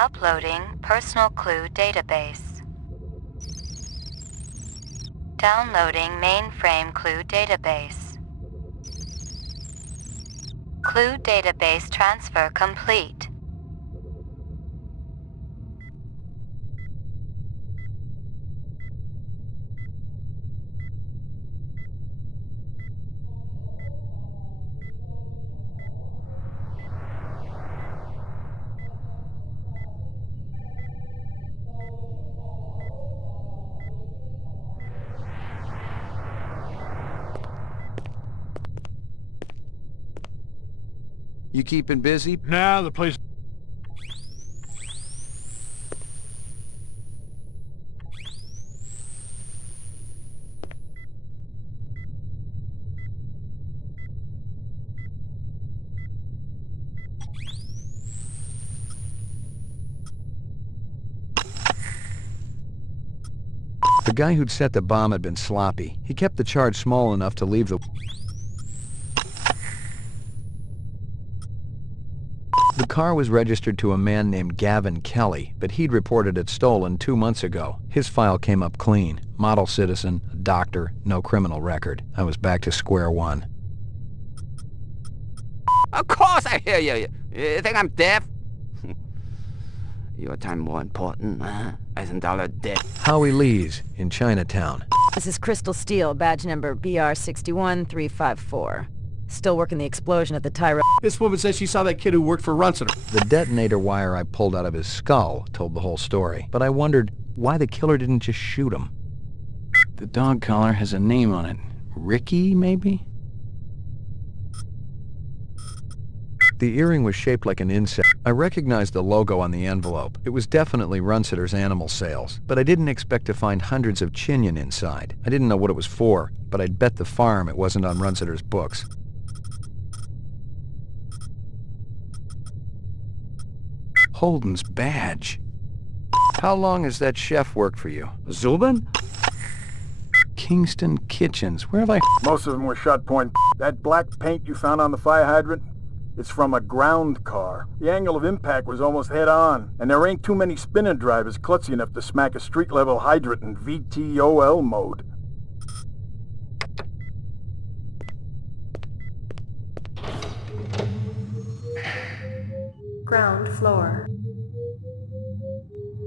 Uploading personal clue database. Downloading mainframe clue database. Clue database transfer complete. You keeping busy? Nah, the place... The guy who'd set the bomb had been sloppy. He kept the charge small enough to leave the... The car was registered to a man named Gavin Kelly, but he'd reported it stolen 2 months ago. His file came up clean. Model citizen, a doctor, no criminal record. I was back to square one. Of course I hear you. You think I'm deaf? Your time more important, huh? $1,000 debt. Howie Lees, in Chinatown. This is Crystal Steele, badge number BR61354. Still working the explosion at the Tyrell. This woman says she saw that kid who worked for Runciter. The detonator wire I pulled out of his skull told the whole story, but I wondered why the killer didn't just shoot him. The dog collar has a name on it. Ricky, maybe? The earring was shaped like an insect. I recognized the logo on the envelope. It was definitely Runsitter's Animal Sales, but I didn't expect to find hundreds of chinion inside. I didn't know what it was for, but I'd bet the farm it wasn't on Runsitter's books. Holden's badge. How long has that chef worked for you? Zubin? Kingston Kitchens. Where have I... Most of them were shot point. That black paint you found on the fire hydrant? It's from a ground car. The angle of impact was almost head-on, and there ain't too many spinner drivers klutzy enough to smack a street-level hydrant in VTOL mode. Ground floor.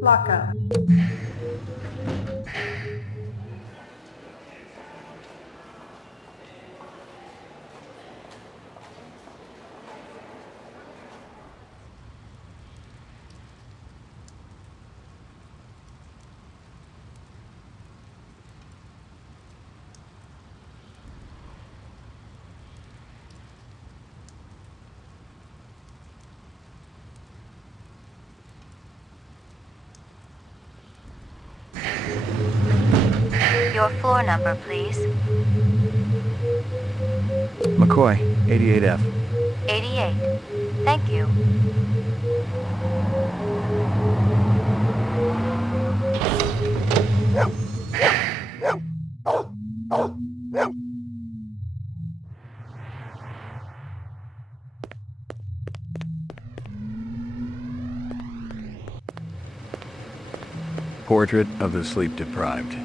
Lockup. Your floor number, please. McCoy, 88F. 88. Thank you. Portrait of the sleep-deprived.